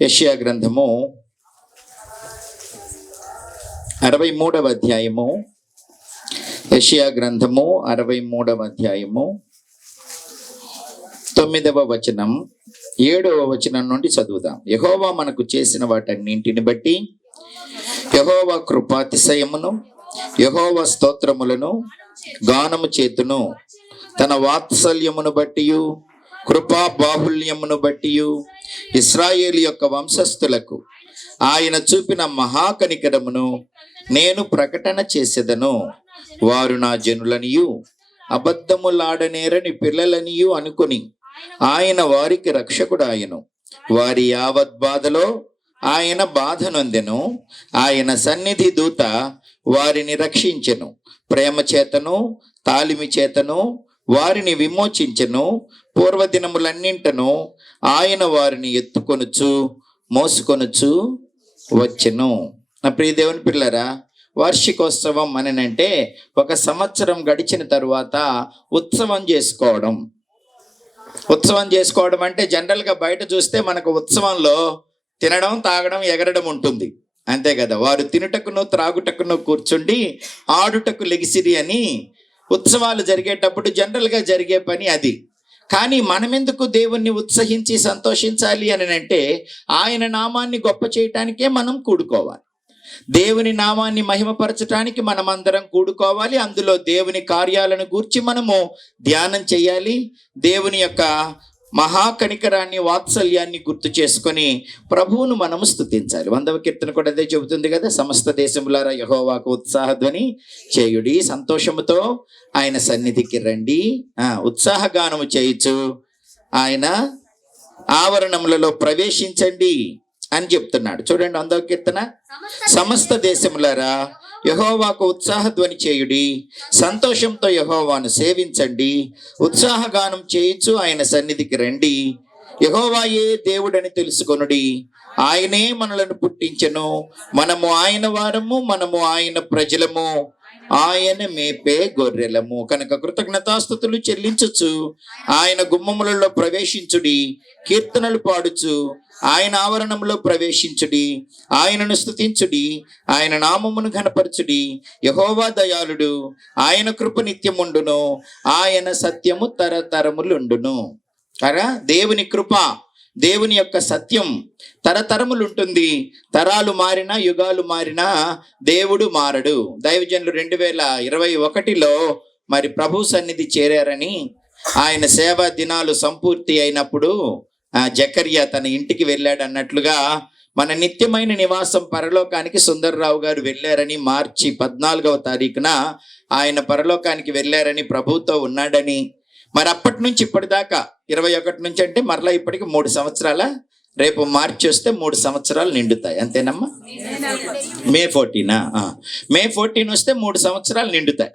యెషయా గ్రంథము 63వ అధ్యాయము. యెషయా గ్రంథము 63వ అధ్యాయము 9వ వచనం 7వ వచనం నుండి చదువుదాం. యెహోవా మనకు చేసిన వాటన్నింటిని బట్టి యెహోవా కృపాతిశయమును యెహోవా స్తోత్రములను గానము చేతును. తన వాత్సల్యమును బట్టియు కృపా బాహుల్యమును బట్టియు ఇశ్రాయేలు యొక్క వంశస్థులకు ఆయన చూపిన మహాకనికరమును నేను ప్రకటన చేసేదను. వారు నా జనులనియు అబద్ధములాడనేరని పిల్లలనియు అనుకుని ఆయన వారికి రక్షకుడాయను. వారి యావత్ బాధలో ఆయన బాధ నొందెను. ఆయన సన్నిధి దూత వారిని రక్షించెను. ప్రేమ చేతను తాలిమి చేతను వారిని విమోచించెను. పూర్వదినములన్నింటను ఆయన వారిని ఎత్తుకొనుచు మోసుకొనుచు వచ్చెను. నా ప్రియ దేవుని పిల్లరా, వార్షికోత్సవం అనంటే ఒక సంవత్సరం గడిచిన తరువాత ఉత్సవం చేసుకోవడం. ఉత్సవం చేసుకోవడం అంటే జనరల్గా బయట చూస్తే మనకు ఉత్సవంలో తినడం తాగడం ఎగరడం ఉంటుంది, అంతే కదా. వారు తినుటకును త్రాగుటకును కూర్చుండి ఆడుటకు లెగిసిరి అని ఉత్సవాలు జరిగేటప్పుడు జనరల్గా జరిగే పని అది. కానీ మనమెందుకు దేవుణ్ణి ఉత్సహించి సంతోషించాలి అని అంటే ఆయన నామాన్ని గొప్ప చేయటానికే మనం కూడుకోవాలి. దేవుని నామాన్ని మహిమపరచడానికి మనమందరం కూడుకోవాలి. అందులో దేవుని కార్యాలను గూర్చి మనము ధ్యానం చేయాలి. దేవుని యొక్క మహాకనికరాన్ని వాత్సల్యాన్ని గుర్తు చేసుకొని ప్రభువును మనము స్తుతించాలి. 100వ కీర్తన కూడా అదే చెబుతుంది కదా, సమస్త దేశములారా యెహోవాకు ఉత్సాహధ్వని చేయుడి, సంతోషముతో ఆయన సన్నిధికి రండి, ఉత్సాహగానము చేయుచు ఆయన ఆవరణములలో ప్రవేశించండి అని చెప్తున్నాడు. చూడండి 100వ కీర్తన, సమస్త దేశములారా యెహోవాకు ఉత్సాహధ్వని చేయుడి, సంతోషంతో యెహోవాను సేవించండి, ఉత్సాహగానం చేయుచు ఆయన సన్నిధికి రండి. యెహోవాయే దేవుడని తెలుసుకొనుడి, ఆయనే మనలను పుట్టించెను, మనము ఆయన వారము, మనము ఆయన ప్రజలము, ఆయన మేపే గొర్రెలము. కనుక కృతజ్ఞతాస్తుతులు చెల్లించుచు ఆయన గుమ్మములలో ప్రవేశించుడి, కీర్తనలు పాడుచు ఆయన ఆవరణంలో ప్రవేశించుడి, ఆయనను స్తుతించుడి, ఆయన నామమును ఘనపరచుడి. యెహోవా దయాళుడు, ఆయన కృప నిత్యముండును, ఆయన సత్యము తరతరములుండును. కదా, దేవుని కృప, దేవుని యొక్క సత్యం తరతరములు ఉంటుంది. తరాలు మారినా యుగాలు మారినా దేవుడు మారడు. దైవజనులు 2021లో మరి ప్రభు సన్నిధి చేరారని, ఆయన సేవా దినాలు సంపూర్తి అయినప్పుడు జకర్యా తన ఇంటికి వెళ్ళాడు అన్నట్లుగా మన నిత్యమైన నివాసం పరలోకానికి సుందర్రావు గారు వెళ్ళారని, మార్చి 14వ తారీఖున ఆయన పరలోకానికి వెళ్ళారని, ప్రభుతో ఉన్నాడని, మరి అప్పటి నుంచి ఇప్పటిదాకా 21 నుంచి అంటే మరలా ఇప్పటికి 3 సంవత్సరాల, రేపు మార్చి వస్తే 3 సంవత్సరాలు నిండుతాయి, అంతేనమ్మా? మే 14 వస్తే 3 సంవత్సరాలు నిండుతాయి.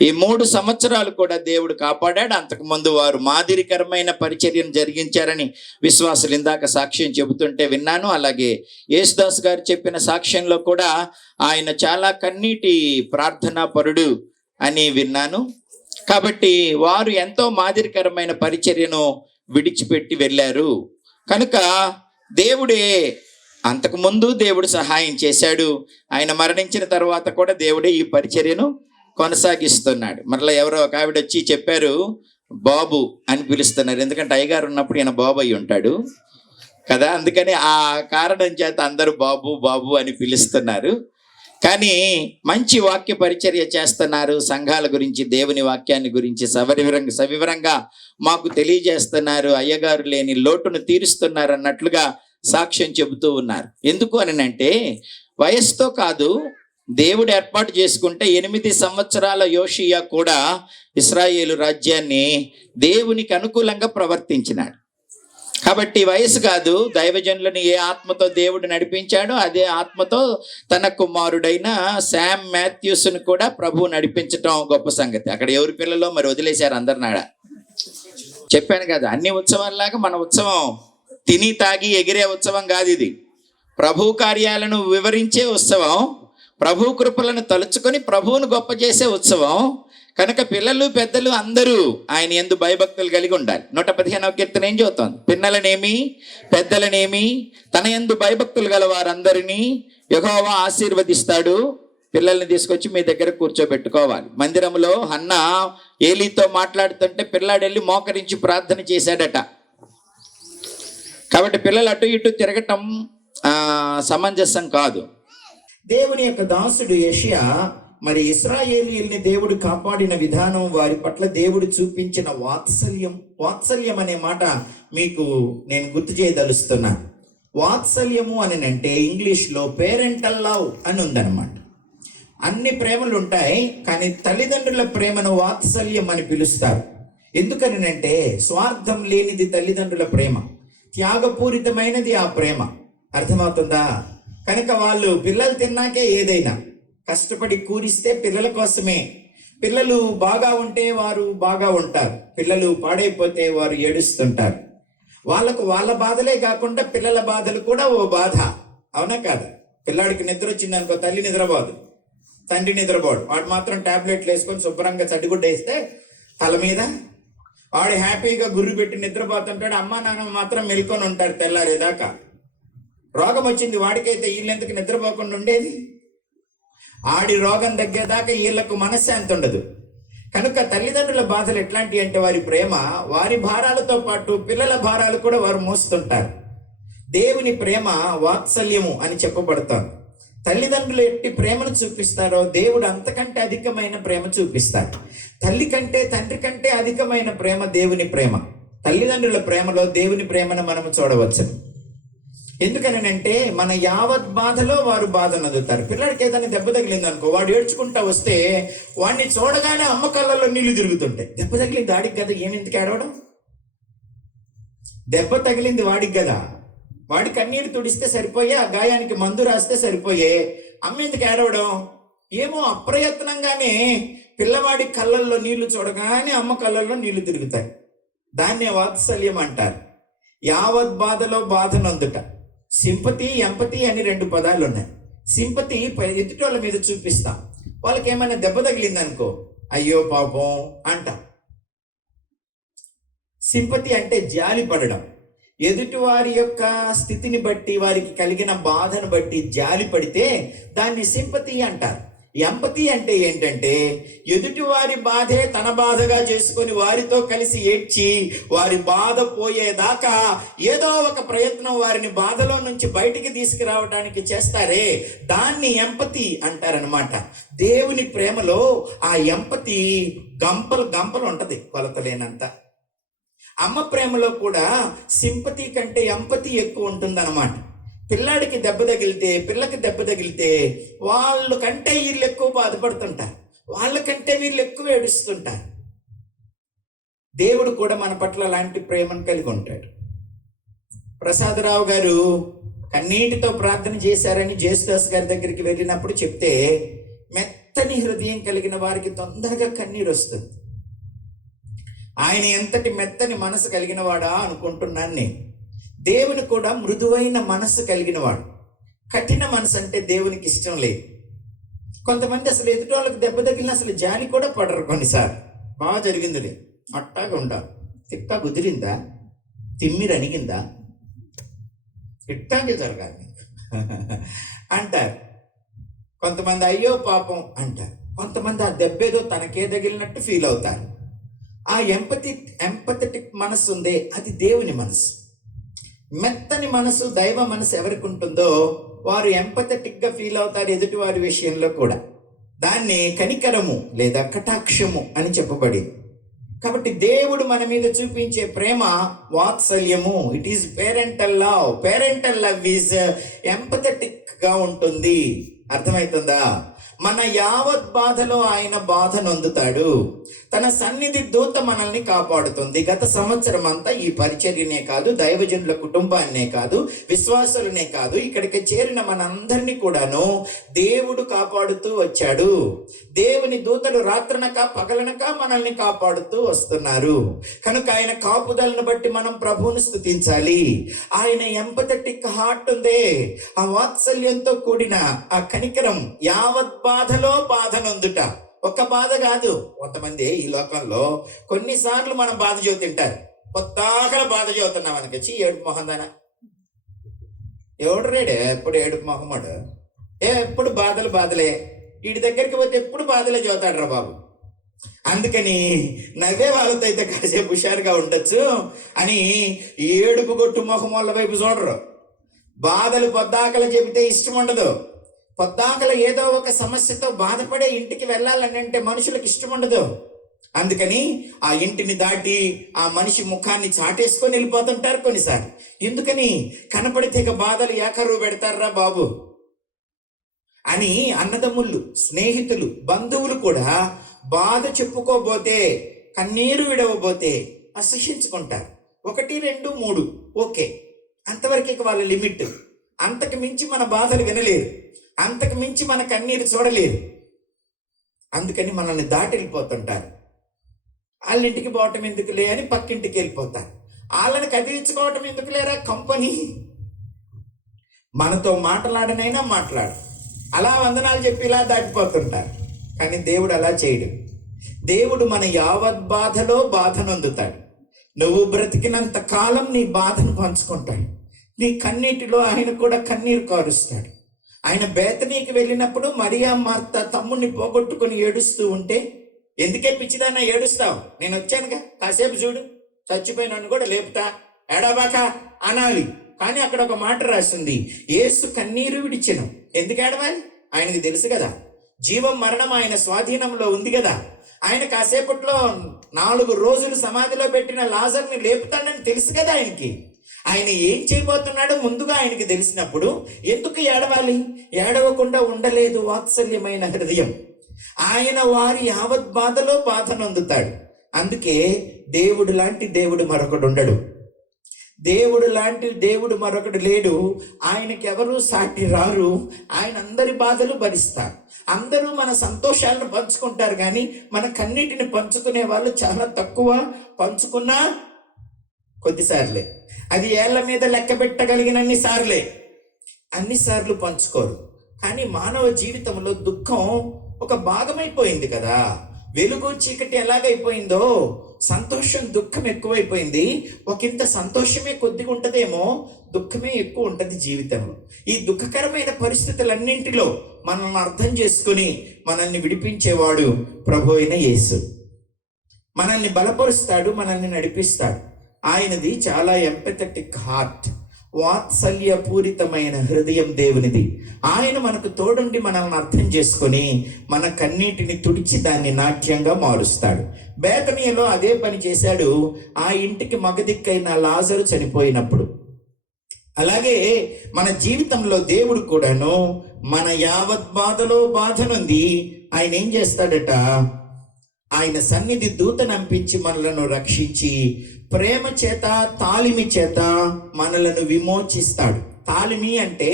ఈ 3 సంవత్సరాలు కూడా దేవుడు కాపాడాడు. అంతకుముందు వారు మాదిరికరమైన పరిచర్యను జరిగించారని విశ్వాసులు ఇందాక సాక్ష్యం చెబుతుంటే విన్నాను. అలాగే యేసుదాస్ గారు చెప్పిన సాక్ష్యంలో కూడా ఆయన చాలా కన్నీటి ప్రార్థనా పరుడు అని విన్నాను. కాబట్టి వారు ఎంతో మాదిరికరమైన పరిచర్యను విడిచిపెట్టి వెళ్ళారు. కనుక దేవుడే అంతకుముందు దేవుడు సహాయం చేశాడు. ఆయన మరణించిన తర్వాత కూడా దేవుడే ఈ పరిచర్యను కొనసాగిస్తున్నాడు. మరలా ఎవరో ఒక ఆవిడ వచ్చి చెప్పారు, బాబు అని పిలుస్తున్నారు. ఎందుకంటే అయ్యగారు ఉన్నప్పుడు ఈయన బాబు అయి ఉంటాడు కదా, అందుకని ఆ కారణం చేత అందరూ బాబు బాబు అని పిలుస్తున్నారు. కానీ మంచి వాక్య పరిచర్య చేస్తున్నారు. సంఘాల గురించి, దేవుని వాక్యాన్ని గురించి సవివరంగా మాకు తెలియజేస్తున్నారు. అయ్యగారు లేని లోటును తీరుస్తున్నారు అన్నట్లుగా సాక్ష్యం చెబుతూ ఉన్నారు. ఎందుకు అని అంటే వయస్సుతో కాదు, దేవుడు ఏర్పాటు చేసుకుంటే 8 సంవత్సరాల యోషియా కూడా ఇశ్రాయేలు రాజ్యాన్ని దేవునికి అనుకూలంగా ప్రవర్తించినాడు. కాబట్టి వయసు కాదు, దైవజనులను ఏ ఆత్మతో దేవుడు నడిపించాడో అదే ఆత్మతో తన కుమారుడైన శామ్ మాథ్యూస్ను కూడా ప్రభువు నడిపించటం గొప్ప సంగతి. అక్కడ ఎవరి పిల్లలో మరి వదిలేశారు అందరినాడ. చెప్పాను కదా, అన్ని ఉత్సవాల్లాగా మన ఉత్సవం తిని తాగి ఎగిరే ఉత్సవం కాదు ఇది. ప్రభు కార్యాలను వివరించే ఉత్సవం, ప్రభు కృపలను తలుచుకొని ప్రభువును గొప్ప చేసే ఉత్సవం. కనుక పిల్లలు పెద్దలు అందరూ ఆయన యందు భయభక్తులు కలిగి ఉండాలి. 115వ కీర్తన ఏం చెబుతోంది? పిన్నలనేమి పెద్దలనేమి తన యందు భయభక్తులు గల వారందరినీ యెహోవా ఆశీర్వదిస్తాడు. పిల్లల్ని తీసుకొచ్చి మీ దగ్గర కూర్చోబెట్టుకోవాలి. మందిరంలో హన్న ఏలీతో మాట్లాడుతుంటే పిల్లాడు వెళ్ళి మోకరించి ప్రార్థన చేశాడట. కాబట్టి పిల్లలు అటు ఇటు తిరగటం సమంజసం కాదు. దేవుని యొక్క దాసుడు యెషయా మరి ఇశ్రాయేలీయుల్ని దేవుడు కాపాడిన విధానం, వారి పట్ల దేవుడు చూపించిన వాత్సల్యం అనే మాట మీకు నేను గుర్తు చేయదలుస్తున్నా. వాత్సల్యము అని అంటే ఇంగ్లీష్లో పేరెంటల్ లవ్ అని ఉందన్నమాట. అన్ని ప్రేమలు ఉంటాయి, కానీ తల్లిదండ్రుల ప్రేమను వాత్సల్యం అని పిలుస్తారు. ఎందుకని అంటే స్వార్థం లేనిది తల్లిదండ్రుల ప్రేమ, త్యాగపూరితమైనది ఆ ప్రేమ. అర్థమవుతుందా? కనుక వాళ్ళు పిల్లలు తిన్నాకే ఏదైనా కష్టపడి కూరిస్తే పిల్లల కోసమే. పిల్లలు బాగా ఉంటే వారు బాగా ఉంటారు, పిల్లలు పాడైపోతే వారు ఏడుస్తుంటారు. వాళ్ళకు వాళ్ళ బాధలే కాకుండా పిల్లల బాధలు కూడా ఓ బాధ, అవునా కాదా? పిల్లాడికి నిద్ర వచ్చింది అనుకో, తల్లి నిద్రపోదు, తండ్రి నిద్రపోడు. వాడు మాత్రం టాబ్లెట్లు వేసుకొని శుభ్రంగా చడ్డిగుడ్డ వేస్తే తల మీద వాడు హ్యాపీగా గుర్రు పెట్టి నిద్రపోతుంటాడు. అమ్మా నాన్న మాత్రం మెల్కొని ఉంటారు తెల్లారేదాకా. రోగం వచ్చింది వాడికైతే వీళ్ళెందుకు నిద్రపోకుండా ఉండేది? ఆడి రోగం తగ్గేదాకా వీళ్ళకు మనశ్శాంతి ఉండదు. కనుక తల్లిదండ్రుల బాధలు ఎట్లాంటివి అంటే వారి ప్రేమ, వారి భారాలతో పాటు పిల్లల భారాలు కూడా వారు మోస్తుంటారు. దేవుని ప్రేమ వాత్సల్యము అని చెప్పబడతారు. తల్లిదండ్రులు ఎట్టి ప్రేమను చూపిస్తారో దేవుడు అంతకంటే అధికమైన ప్రేమ చూపిస్తారు. తల్లి కంటే తండ్రి కంటే అధికమైన ప్రేమ దేవుని ప్రేమ. తల్లిదండ్రుల ప్రేమలో దేవుని ప్రేమను మనం చూడవచ్చు. ఎందుకనంటే మన యావత్ బాధలో వారు బాధ నదుతారు. పిల్లడికి ఏదైనా దెబ్బ తగిలింది అనుకో, వాడు ఏడ్చుకుంటా వస్తే వాడిని చూడగానే అమ్మ కళ్ళల్లో నీళ్లు తిరుగుతుంటాయి. దెబ్బ తగిలింది వాడికి కదా, ఏమెందుకు ఏడవడం? దెబ్బ తగిలింది వాడికి కదా, వాడి కన్నీరు తుడిస్తే సరిపోయే, ఆ గాయానికి మందు రాస్తే సరిపోయే, అమ్మ ఎందుకు ఏడవడం? ఏమో అప్రయత్నంగానే పిల్లవాడి కళ్ళల్లో నీళ్లు చూడగానే అమ్మ కళ్ళల్లో నీళ్లు తిరుగుతాయి. దాన్నే వాత్సల్యం అంటారు. యావత్ బాధలో బాధ నందుట. సింపతి, ఎంపతి అని 2 పదాలు ఉన్నాయి. సింపతి ఎదుటోళ్ళ మీద చూపిస్తాం. వాళ్ళకి ఏమైనా దెబ్బ తగిలింది అనుకో, అయ్యో పాపం అంటాం. సింపతి అంటే జాలి పడడం. ఎదుటి వారి యొక్క స్థితిని బట్టి, వారికి కలిగిన బాధను బట్టి జాలి పడితే దాన్ని సింపతి అంటారు. ఎంపతి అంటే ఏంటంటే ఎదుటి వారి బాధే తన బాధగా చేసుకొని వారితో కలిసి ఏడ్చి వారి బాధ పోయేదాకా ఏదో ఒక ప్రయత్నం వారిని బాధలో నుంచి బయటికి తీసుకురావడానికి చేస్తారే, దాన్ని ఎంపతి అంటారనమాట. దేవుని ప్రేమలో ఆ ఎంపతి గంపలు ఉంటది, కొలతలేనంత. అమ్మ ప్రేమలో కూడా సింపతి కంటే ఎంపతి ఎక్కువ ఉంటుందన్నమాట. పిల్లాడికి దెబ్బ తగిలితే, పిల్లకి దెబ్బ తగిలితే వాళ్ళు కంటే వీళ్ళు ఎక్కువ బాధపడుతుంటారు, వాళ్ళకంటే వీళ్ళు ఎక్కువ ఏడుస్తుంటారు. దేవుడు కూడా మన పట్ల అలాంటి ప్రేమను కలిగి ఉంటాడు. ప్రసాదరావు గారు కన్నీటితో ప్రార్థన చేశారని జేసుదాస్ గారి దగ్గరికి వెళ్ళినప్పుడు చెప్తే, మెత్తని హృదయం కలిగిన వారికి తొందరగా కన్నీరు వస్తుంది. ఆయన ఎంతటి మెత్తని మనసు కలిగిన వాడా అనుకుంటున్నాను నేను. దేవుని కూడా మృదువైన మనస్సు కలిగిన వాడు. కఠిన మనసు అంటే దేవునికి ఇష్టం లేదు. కొంతమంది అసలు ఎదుటి వాళ్ళకి దెబ్బ తగిలిన అసలు జాలి కూడా పడరు. కొన్నిసార్లు బాగా జరిగిందిలే అట్టాగా ఉండాలి, తిట్టా కుదిరిందా, తిమ్మిరి అణిగిందా, ఇట్టాగే జరగాలి అంటారు. కొంతమంది అయ్యో పాపం అంటారు. కొంతమంది ఆ దెబ్బేదో తనకే తగిలినట్టు ఫీల్ అవుతారు. ఆ ఎంపథెటిక్ మనసు ఉందే, అది దేవుని మనసు. మెత్తని మనసు, దైవ మనసు ఎవరికి ఉంటుందో వారు ఎంపథెటిక్ గా ఫీల్ అవుతారు ఎదుటి వారి విషయంలో కూడా. దాన్ని కనికరము లేదా కటాక్షము అని చెప్పబడింది. కాబట్టి దేవుడు మన మీద చూపించే ప్రేమ వాత్సల్యము. It is parental love. Parental love is empathetic గా ఉంటుంది. అర్థమవుతుందా? మన యావత్ బాధలో ఆయన బాధ నొందుతాడు. తన సన్నిధి దూత మనల్ని కాపాడుతుంది. గత సంవత్సరం అంతా ఈ పరిచర్యనే కాదు, దైవజనుల కుటుంబాన్నే కాదు, విశ్వాసులనే కాదు, ఇక్కడికి చేరిన మనందరినీ కూడాను దేవుడు కాపాడుతూ వచ్చాడు. దేవుని దూతలు రాత్రనక పగలనక మనల్ని కాపాడుతూ వస్తున్నారు. కనుక ఆయన కాపుదలను బట్టి మనం ప్రభువును స్తుతించాలి. ఆయన ఎంపథెటిక్ హార్ట్ ఉందే, ఆ వాత్సల్యంతో కూడిన ఆ కనికరం, యావత్ బాధలో బాధ నొందుట, ఒక్క బాధ కాదు. కొంతమంది ఈ లోకంలో కొన్నిసార్లు మనం బాధ చదువుతుంటారు. పొద్దాకల బాధ చదువుతున్నాం అనకొచ్చి ఏడుపు మొహం దానా, ఎవడు రేడే ఎప్పుడు ఏడుపు మొహమ్మడు, ఎప్పుడు బాధలే, వీడి దగ్గరికి పోతే ఎప్పుడు బాధలే చదువుతాడు రా బాబు. అందుకని నవ్వే వాళ్ళతో అయితే కాసేపు హుషారుగా ఉండొచ్చు అని ఏడుపు కొట్టు మొహం వాళ్ళ వైపు చూడరు. బాధలు పొద్దాకల చెబితే ఇష్టం ఉండదు. పొద్దాకల ఏదో ఒక సమస్యతో బాధపడే ఇంటికి వెళ్ళాలని అంటే మనుషులకు ఇష్టం ఉండదు. అందుకని ఆ ఇంటిని దాటి ఆ మనిషి ముఖాన్ని చాటేసుకొని వెళ్ళిపోతుంటారు కొన్నిసార్లు. ఎందుకని కనపడితే ఇక బాధలు ఏకరువు పెడతారా బాబు అని అన్నదమ్ముళ్ళు, స్నేహితులు, బంధువులు కూడా బాధ చెప్పుకోబోతే, కన్నీరు విడవబోతే అసహించుకుంటారు. 1, 2, 3 ఓకే, అంతవరకు ఇక వాళ్ళ లిమిట్. అంతకు మించి మన బాధలు వినలేరు, అంతకు మించి మన కన్నీరు చూడలేరు. అందుకని మనల్ని దాటి వెళ్ళిపోతుంటారు. వాళ్ళ ఇంటికి పోవటం ఎందుకులే అని పక్కింటికి వెళ్ళిపోతారు. వాళ్ళని కదిలించుకోవటం ఎందుకు లేరా కంపెనీ, మనతో మాట్లాడనైనా మాట్లాడు, అలా వందనాలు చెప్పి ఇలా దాటిపోతుంటారు. కానీ దేవుడు అలా చేయడు. దేవుడు మన యావత్ బాధలో బాధనొందుతాడు. నువ్వు బ్రతికినంత కాలం నీ బాధను పంచుకుంటాడు. నీ కన్నీటిలో ఆయన కూడా కన్నీరు కారుస్తాడు. ఆయన బేతనీకి వెళ్ళినప్పుడు మరియా మార్త తమ్ముడిని పోగొట్టుకుని ఏడుస్తూ ఉంటే, ఎందుకే పిచ్చిదాన్నా ఏడుస్తావు, నేను వచ్చానుగా, కాసేపు చూడు, చచ్చిపోయినాను కూడా లేపుతా, ఏడబాక అనాలి. కానీ అక్కడ ఒక మాట రాసింది, యేసు కన్నీరు విడిచెను. ఎందుకు ఏడవాలి? ఆయనకి తెలుసు కదా, జీవం మరణం ఆయన స్వాధీనంలో ఉంది కదా. ఆయన కాసేపట్లో 4 రోజులు సమాధిలో పెట్టిన లాజర్ని లేపుతాడని తెలుసు కదా ఆయనకి. ఆయన ఏం చేయబోతున్నాడో ముందుగా ఆయనకి తెలిసినప్పుడు ఎందుకు ఏడవాలి? ఏడవకుండా ఉండలేదు వాత్సల్యమైన హృదయం. ఆయన వారి యావత్ బాధలో బాధనొందుతాడు. అందుకే దేవుడు లాంటి దేవుడు మరొకడు ఉండడు. దేవుడు లాంటి దేవుడు మరొకడు లేడు. ఆయనకి ఎవరు సాటి రారు. ఆయన అందరి బాధలు భరిస్తారు. అందరూ మన సంతోషాలను పంచుకుంటారు, కానీ మన కన్నిటిని పంచుకునే వాళ్ళు చాలా తక్కువ. పంచుకున్నా కొద్దిసార్లే, అది ఏళ్ల మీద లెక్క పెట్టగలిగినన్ని సార్లే, అన్నిసార్లు పంచుకోరు. కానీ మానవ జీవితంలో దుఃఖం ఒక భాగమైపోయింది కదా. వెలుగు చీకటి ఎలాగైపోయిందో సంతోషం దుఃఖం ఎక్కువైపోయింది. ఒకంత సంతోషమే కొద్దిగా ఉంటదేమో, దుఃఖమే ఎక్కువ ఉంటుంది జీవితంలో. ఈ దుఃఖకరమైన పరిస్థితులన్నింటిలో మనల్ని అర్థం చేసుకుని మనల్ని విడిపించేవాడు ప్రభు అయిన యేసు. మనల్ని బలపరుస్తాడు, మనల్ని నడిపిస్తాడు. ఆయనది చాలా ఎంపథెటిక్ హార్ట్, వాత్సల్యపూరితమైన హృదయం దేవునిది. ఆయన మనకు తోడుండి మనల్ని అర్థం చేసుకొని మన కన్నీటిని తుడిచి దాన్ని నాట్యంగా మారుస్తాడు. బేతనీయలో అదే పని చేశాడు ఆ ఇంటికి మగదిక్కైన లాజరు చనిపోయినప్పుడు. అలాగే మన జీవితంలో దేవుడు కూడాను మన యావత్ బాధలో బాధనుంది. ఆయన ఏం చేస్తాడట, ఆయన సన్నిధి దూతనంపించి మనలను రక్షించి ప్రేమ చేత తాలిమి చేత మనలను విమోచిస్తాడు. తాలిమి అంటే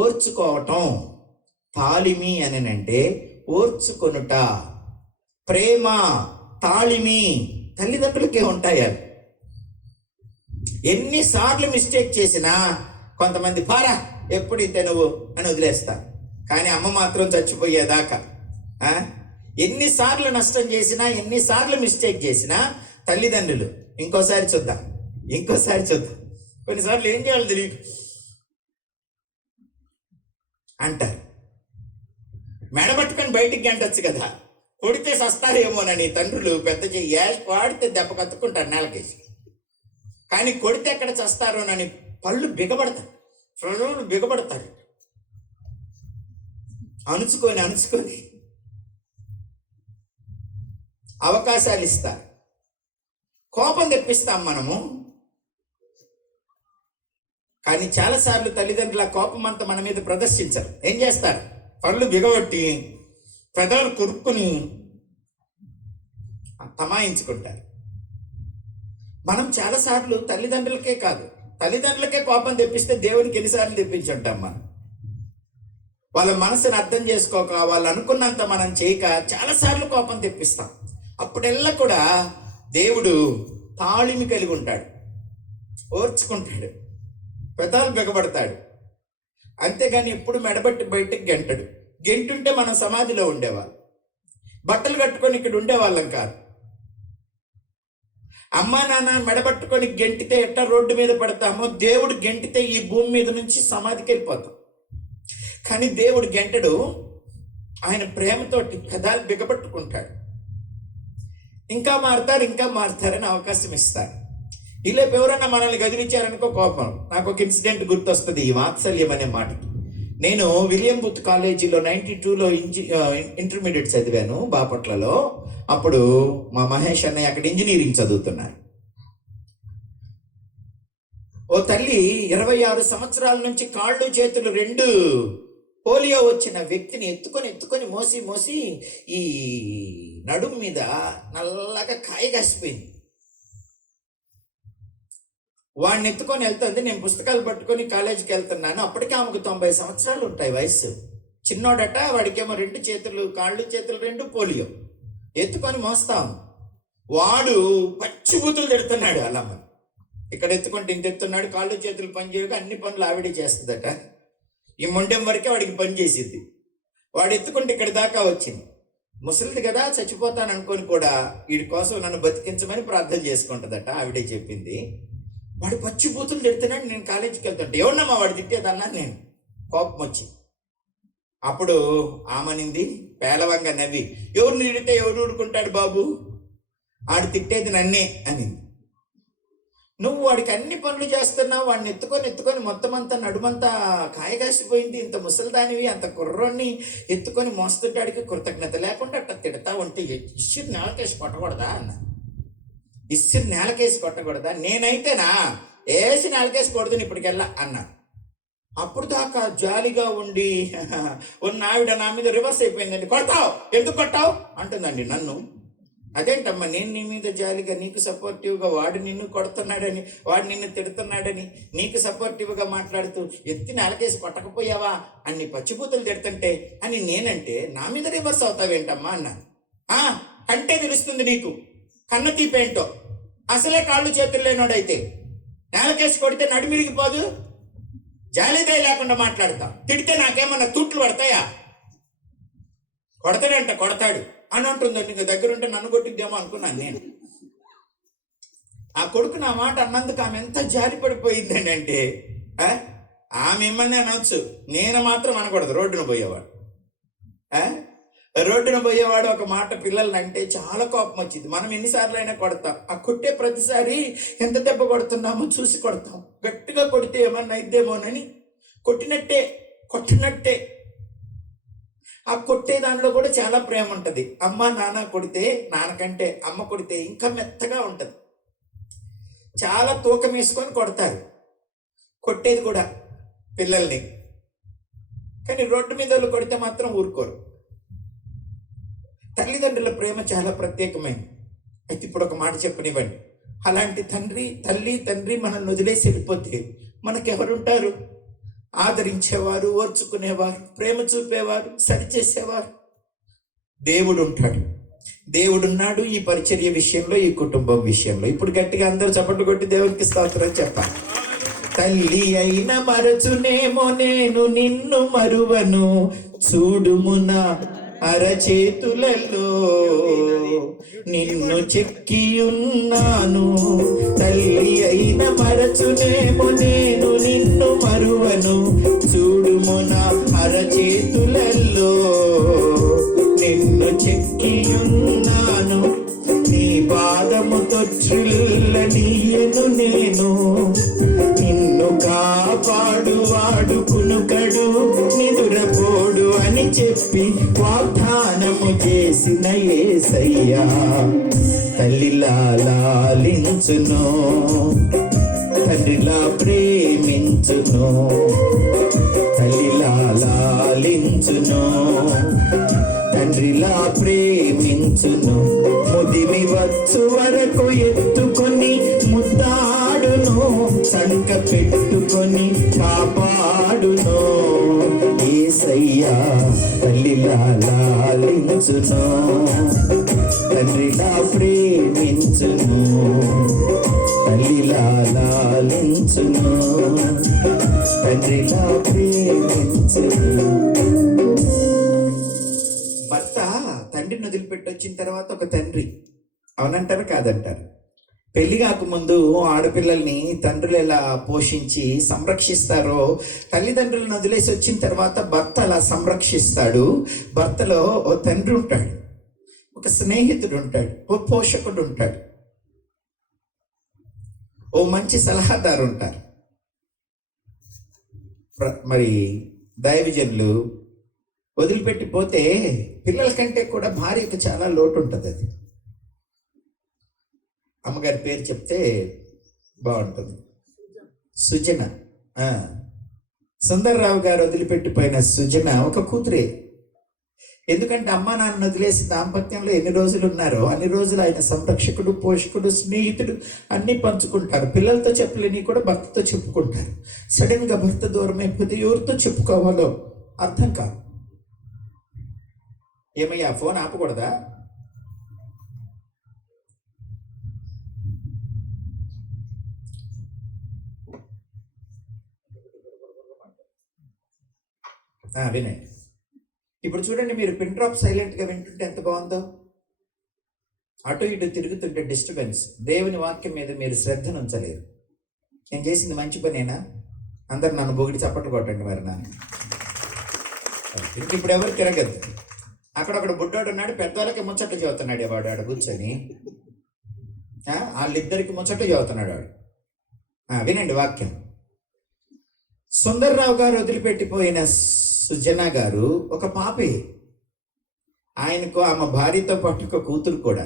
ఓర్చుకోవటం, తాలిమి అని అంటే ఓర్చుకొనుట. ప్రేమ, తాళిమి తల్లిదండ్రులకే ఉంటాయి. ఎన్నిసార్లు మిస్టేక్ చేసినా కొంతమంది పారా ఎప్పుడు ఇంతే నువ్వు అని వదిలేస్తారు. కానీ అమ్మ మాత్రం చచ్చిపోయేదాకా, ఎన్నిసార్లు నష్టం చేసినా, ఎన్నిసార్లు మిస్టేక్ చేసినా తల్లిదండ్రులు ఇంకోసారి చూద్దాం, ఇంకోసారి చూద్దాం, కొన్నిసార్లు ఏం చేయాలో తెలియదు అంటారు. మెడబట్టుకొని బయటికి గంటొచ్చు కదా, కొడితే సస్తారేమోనని తండ్రులు పెద్ద యాష్ పాడితే దెబ్బ కత్తుకుంటారు నేలకేసి. కానీ కొడితే ఎక్కడ చస్తారోనని పళ్ళు బిగబడతారు, ప్రజలు బిగబడతారు. అణుచుకొని అణుచుకొని అవకాశాలు ఇస్తారు. కోపం తెప్పిస్తాం మనము. కానీ చాలాసార్లు తల్లిదండ్రుల కోపం అంతా మన మీద ప్రదర్శించరు. ఏం చేస్తారు? పళ్ళు బిగబట్టి పెదవులు కొరుక్కుని తమాయించుకుంటారు. మనం చాలాసార్లు తల్లిదండ్రులకే కాదు, తల్లిదండ్రులకే కోపం తెప్పిస్తే దేవునికి ఎన్నిసార్లు తెప్పించుంటాం మనం. వాళ్ళ మనసుని అర్థం చేసుకోక, వాళ్ళు అనుకున్నంత మనం చేయక చాలాసార్లు కోపం తెప్పిస్తాం. అప్పుడెల్లా కూడా దేవుడు తాళిమి కలిగి ఉంటాడు, ఓర్చుకుంటాడు, పెదాలు బిగబడతాడు. అంతేగాని ఎప్పుడు మెడబట్టి బయటకు గెంటడు. గెంటుంటే మనం సమాధిలో ఉండేవాళ్ళు. బట్టలు కట్టుకొని ఇక్కడ ఉండేవాళ్ళం కాదు. అమ్మా నాన్న మెడబట్టుకొని గెంటితే ఎట్ట రోడ్డు మీద పడతామో, దేవుడు గెంటితే ఈ భూమి మీద నుంచి సమాధికి వెళ్ళిపోతాం. కానీ దేవుడు గెంటడు, ఆయన ప్రేమతోటి పెదాలు బిగబట్టుకుంటాడు. ఇంకా మారుతారని అవకాశం ఇస్తాడు. ఈలోపు ఎవరన్నా మనల్ని గదిలించారనుకో కోపం. నాకు ఒక ఇన్సిడెంట్ గుర్తొస్తుంది ఈ వాత్సల్యం అనే మాట. నేను విలియం బూత్ కాలేజీలో 92లో ఇంటర్మీడియట్ చదివాను బాపట్లలో. అప్పుడు మా మహేష్ అన్నయ్య అక్కడ ఇంజనీరింగ్ చదువుతున్నారు. ఓ తల్లి 26 సంవత్సరాల నుంచి కాళ్ళు చేతులు రెండు పోలియో వచ్చిన వ్యక్తిని ఎత్తుకొని మోసి ఈ నడుము మీద నల్లగా కాయ కాసిపోయింది. వాడిని ఎత్తుకొని వెళ్తుంది. నేను పుస్తకాలు పట్టుకొని కాలేజీకి వెళ్తున్నాను. అప్పటికే ఆమెకు 90 సంవత్సరాలు ఉంటాయి వయసు. చిన్నోడట, వాడికేమో కాళ్ళు చేతులు రెండు పోలియో. ఎత్తుకొని మోస్తాము. వాడు పచ్చిబూతులు తిడుతున్నాడు. అలా ఇక్కడ ఎత్తుకుంటే ఇంత ఎత్తున్నాడు, కాళ్ళు చేతులు పని చేయక అన్ని పనులు ఆవిడే చేస్తుందట. ఈ మొండెం వరకే వాడికి పని చేసింది. వాడు ఎత్తుకుంటే ఇక్కడ దాకా వచ్చింది. ముసలిది కదా, చచ్చిపోతాను అనుకొని కూడా వీడి కోసం నన్ను బతికించమని ప్రార్థన చేసుకుంటుందట. ఆవిడే చెప్పింది. వాడు పచ్చిబూతులు తిడుతున్నాడు. నేను కాలేజీకి వెళ్తుంటే ఎవరినమ్మా వాడు తిట్టేదన్నా నేను, కోపం వచ్చి. అప్పుడు ఆమనింది పేలవంగా నవ్వి, ఎవరిని తిడితే ఎవరు ఊరుకుంటాడు బాబు, ఆడు తిట్టేది నన్నే అని. నువ్వు వాడికి అన్ని పనులు చేస్తున్నావు. వాడిని ఎత్తుకొని మొత్తం అంతా నడుమంతా కాయగాసిపోయింది. ఇంత ముసలిదానివి, అంత కుర్రోన్ని ఎత్తుకొని మోస్తుంటాడికి కృతజ్ఞత లేకుండా అట్లా తిడతా ఉంటే ఇస్సిరి నేలకేసి కొట్టకూడదా అన్న. ఇస్సిరి నేలకేసి కొట్టకూడదా? నేనైతేనా వేసి నేలకేసి కొడుతుని ఇప్పటికెళ్ళా అన్నా. అప్పుడు దాకా జాలిగా ఉండి ఉన్న ఆవిడ నా మీద రివర్స్ అయిపోయిందండి. కొడతావు, ఎందుకు కొట్టావు అంటుందండి నన్ను. అదేంటమ్మా, నేను నీ మీద జాలిగా నీకు సపోర్టివ్గా, వాడు నిన్ను కొడుతున్నాడని, వాడు నిన్ను తిడుతున్నాడని నీకు సపోర్టివ్గా మాట్లాడుతూ ఎత్తి నేలకేసి కొట్టకపోయావా అన్ని పచ్చిబూతులు తిడుతుంటే అని నేనంటే నా మీద రివర్స్ అవుతావేంటమ్మా అన్నా. అంటే తెలుస్తుంది నీకు కన్న తీపేంటో. అసలే కాళ్ళు చేతులు లేనోడైతే నేలకేసి కొడితే నడుమిరిగిపోదు. జాలిదయ లేకుండా మాట్లాడతా. తిడితే నాకేమన్నా తూట్లు పడతాయా? కొడతాడు అని అంటుందండి. ఇంకా దగ్గరుంటే నన్ను కొట్టిద్దేమో అనుకున్నాను నేను. ఆ కొడుకు నా మాట అన్నందుకు ఆమె ఎంత జాలి పడిపోయిందండి అంటే, ఆమె ఇమ్మని అనొచ్చు, నేను మాత్రం అనకూడదు. రోడ్డున పోయేవాడు ఒక మాట పిల్లల్ని అంటే చాలా కోపం వచ్చింది. మనం ఎన్నిసార్లు అయినా కొడతాం. ఆ కొట్టే ప్రతిసారి ఎంత దెబ్బ కొడుతున్నామో చూసి కొడతాం. గట్టిగా కొడితే ఏమన్నా అయిద్దేమోనని కొట్టినట్టే. ఆ కొట్టే దాంట్లో కూడా చాలా ప్రేమ ఉంటుంది. అమ్మ నాన్న కొడితే, నాన్నకంటే అమ్మ కొడితే ఇంకా మెత్తగా ఉంటుంది. చాలా తూకం వేసుకొని కొడతారు కొట్టేది కూడా పిల్లల్ని. కానీ రోడ్డు మీద వాళ్ళు కొడితే మాత్రం ఊరుకోరు. తల్లిదండ్రుల ప్రేమ చాలా ప్రత్యేకమైంది. అయితే ఇప్పుడు ఒక మాట చెప్పనివ్వండి. అలాంటి తల్లి మనల్ని వదిలేసి వెళ్ళిపోతే మనకెవరుంటారు? ఆదరించేవారు, ఓర్చుకునేవారు, ప్రేమ చూపేవారు, సరిచేసేవారు దేవుడు ఉంటాడు. దేవుడున్నాడు ఈ పరిచర్య విషయంలో, ఈ కుటుంబం విషయంలో. ఇప్పుడు గట్టిగా అందరూ చప్పట్లు కొట్టి దేవునికి స్తోత్రం చెప్పాలి. తల్లి అయిన మరచునేమో నేను నిన్ను మరువను, చూడుమున అరచేతులలో నిన్ను చెక్కి ఉన్నాను. తల్లి అయిన మరచునేమో నేను నిన్ను మరువను, చూడుమున అరచేతులలో నిన్ను చెక్కి ఉన్నాను. నీ పాదము తొట్టిల్లనీయను నేను, నిన్ను కాపాడువాడు కునుకడు నిదురపోడు అని చెప్పి వాగ్దానము చేసిన యేసయ్యా తల్లిలా లాలించును, తండ్రిలా ప్రేమించును, తల్లిలా లాలించును, తండ్రిలా ప్రేమించును. ముదిమి వచ్చు వరకు ఎత్తుకొని ముద్దాడును, సంక పెట్టుకొని కాపాడును. యేసయ్యా తల్లిలా లాలించును, తండ్రిలా ప్రేమించును, తల్లిలా లాలించును, తండ్రిలా ప్రేమించును. భర్త తండ్రిని వదిలిపెట్టి వచ్చిన తర్వాత ఒక తండ్రి, అవునంటారు కాదంటారు? పెళ్లి కాకముందు ఆడపిల్లల్ని తండ్రులు ఎలా పోషించి సంరక్షిస్తారో, తల్లిదండ్రులను వదిలేసి వచ్చిన తర్వాత భర్త అలా సంరక్షిస్తాడు. భర్తలో ఓ తండ్రి ఉంటాడు, ఒక స్నేహితుడు ఉంటాడు, ఓ పోషకుడు ఉంటాడు, ఓ మంచి సలహాదారు ఉంటారు. మరి దైవజనులు వదిలిపెట్టిపోతే పిల్లల కంటే కూడా భార్యకు చాలా లోటు ఉంటుంది. అది అమ్మగారి పేరు చెప్తే బాగుంటుంది. సుజన. సుందర్రావు గారు వదిలిపెట్టిపోయిన సుజన ఒక కూతురే. ఎందుకంటే అమ్మా నాన్న వదిలేసి దాంపత్యంలో ఎన్ని రోజులు ఉన్నారో అన్ని రోజులు ఆయన సంరక్షకుడు, పోషకుడు, స్నేహితుడు అన్నీ పంచుకుంటారు. పిల్లలతో చెప్పలేని కూడా భర్తతో చెప్పుకుంటారు. సడన్గా భర్త దూరం అయిపోతే ఎవరితో చెప్పుకోవాలో అర్థం కాదు. ఏమయ్యా ఫోన్ ఆపకూడదా? వినయ్, ఇప్పుడు చూడండి, మీరు పిన్ డ్రాప్ సైలెంట్గా వింటుంటే ఎంత బాగుందో. అటు ఇటు తిరుగుతుంటే డిస్టర్బెన్స్. దేవుని వాక్యం మీద మీరు శ్రద్ధను ఉంచలేరు. నేను చేసింది మంచి పనేనా? అందరు నన్ను బొగిడి చప్పట్లు కొట్టండి. మరి నన్ను ఇప్పుడు ఎవరు తిరగద్దు. అక్కడొకడు బుడ్డోడు ఉన్నాడు, పెద్దవాళ్ళకి ముచ్చట్లు చదువుతున్నాడు వాడు ఆడ కూర్చొని. వాళ్ళిద్దరికి ముచ్చట్లు చదువుతున్నాడు వాడు. వినండి వాక్యం. సుందర్రావు గారు వదిలిపెట్టిపోయిన సుజన గారు ఒక పాపే. ఆయనకు ఆమె భార్యతో పాటు ఒక కూతురు కూడా.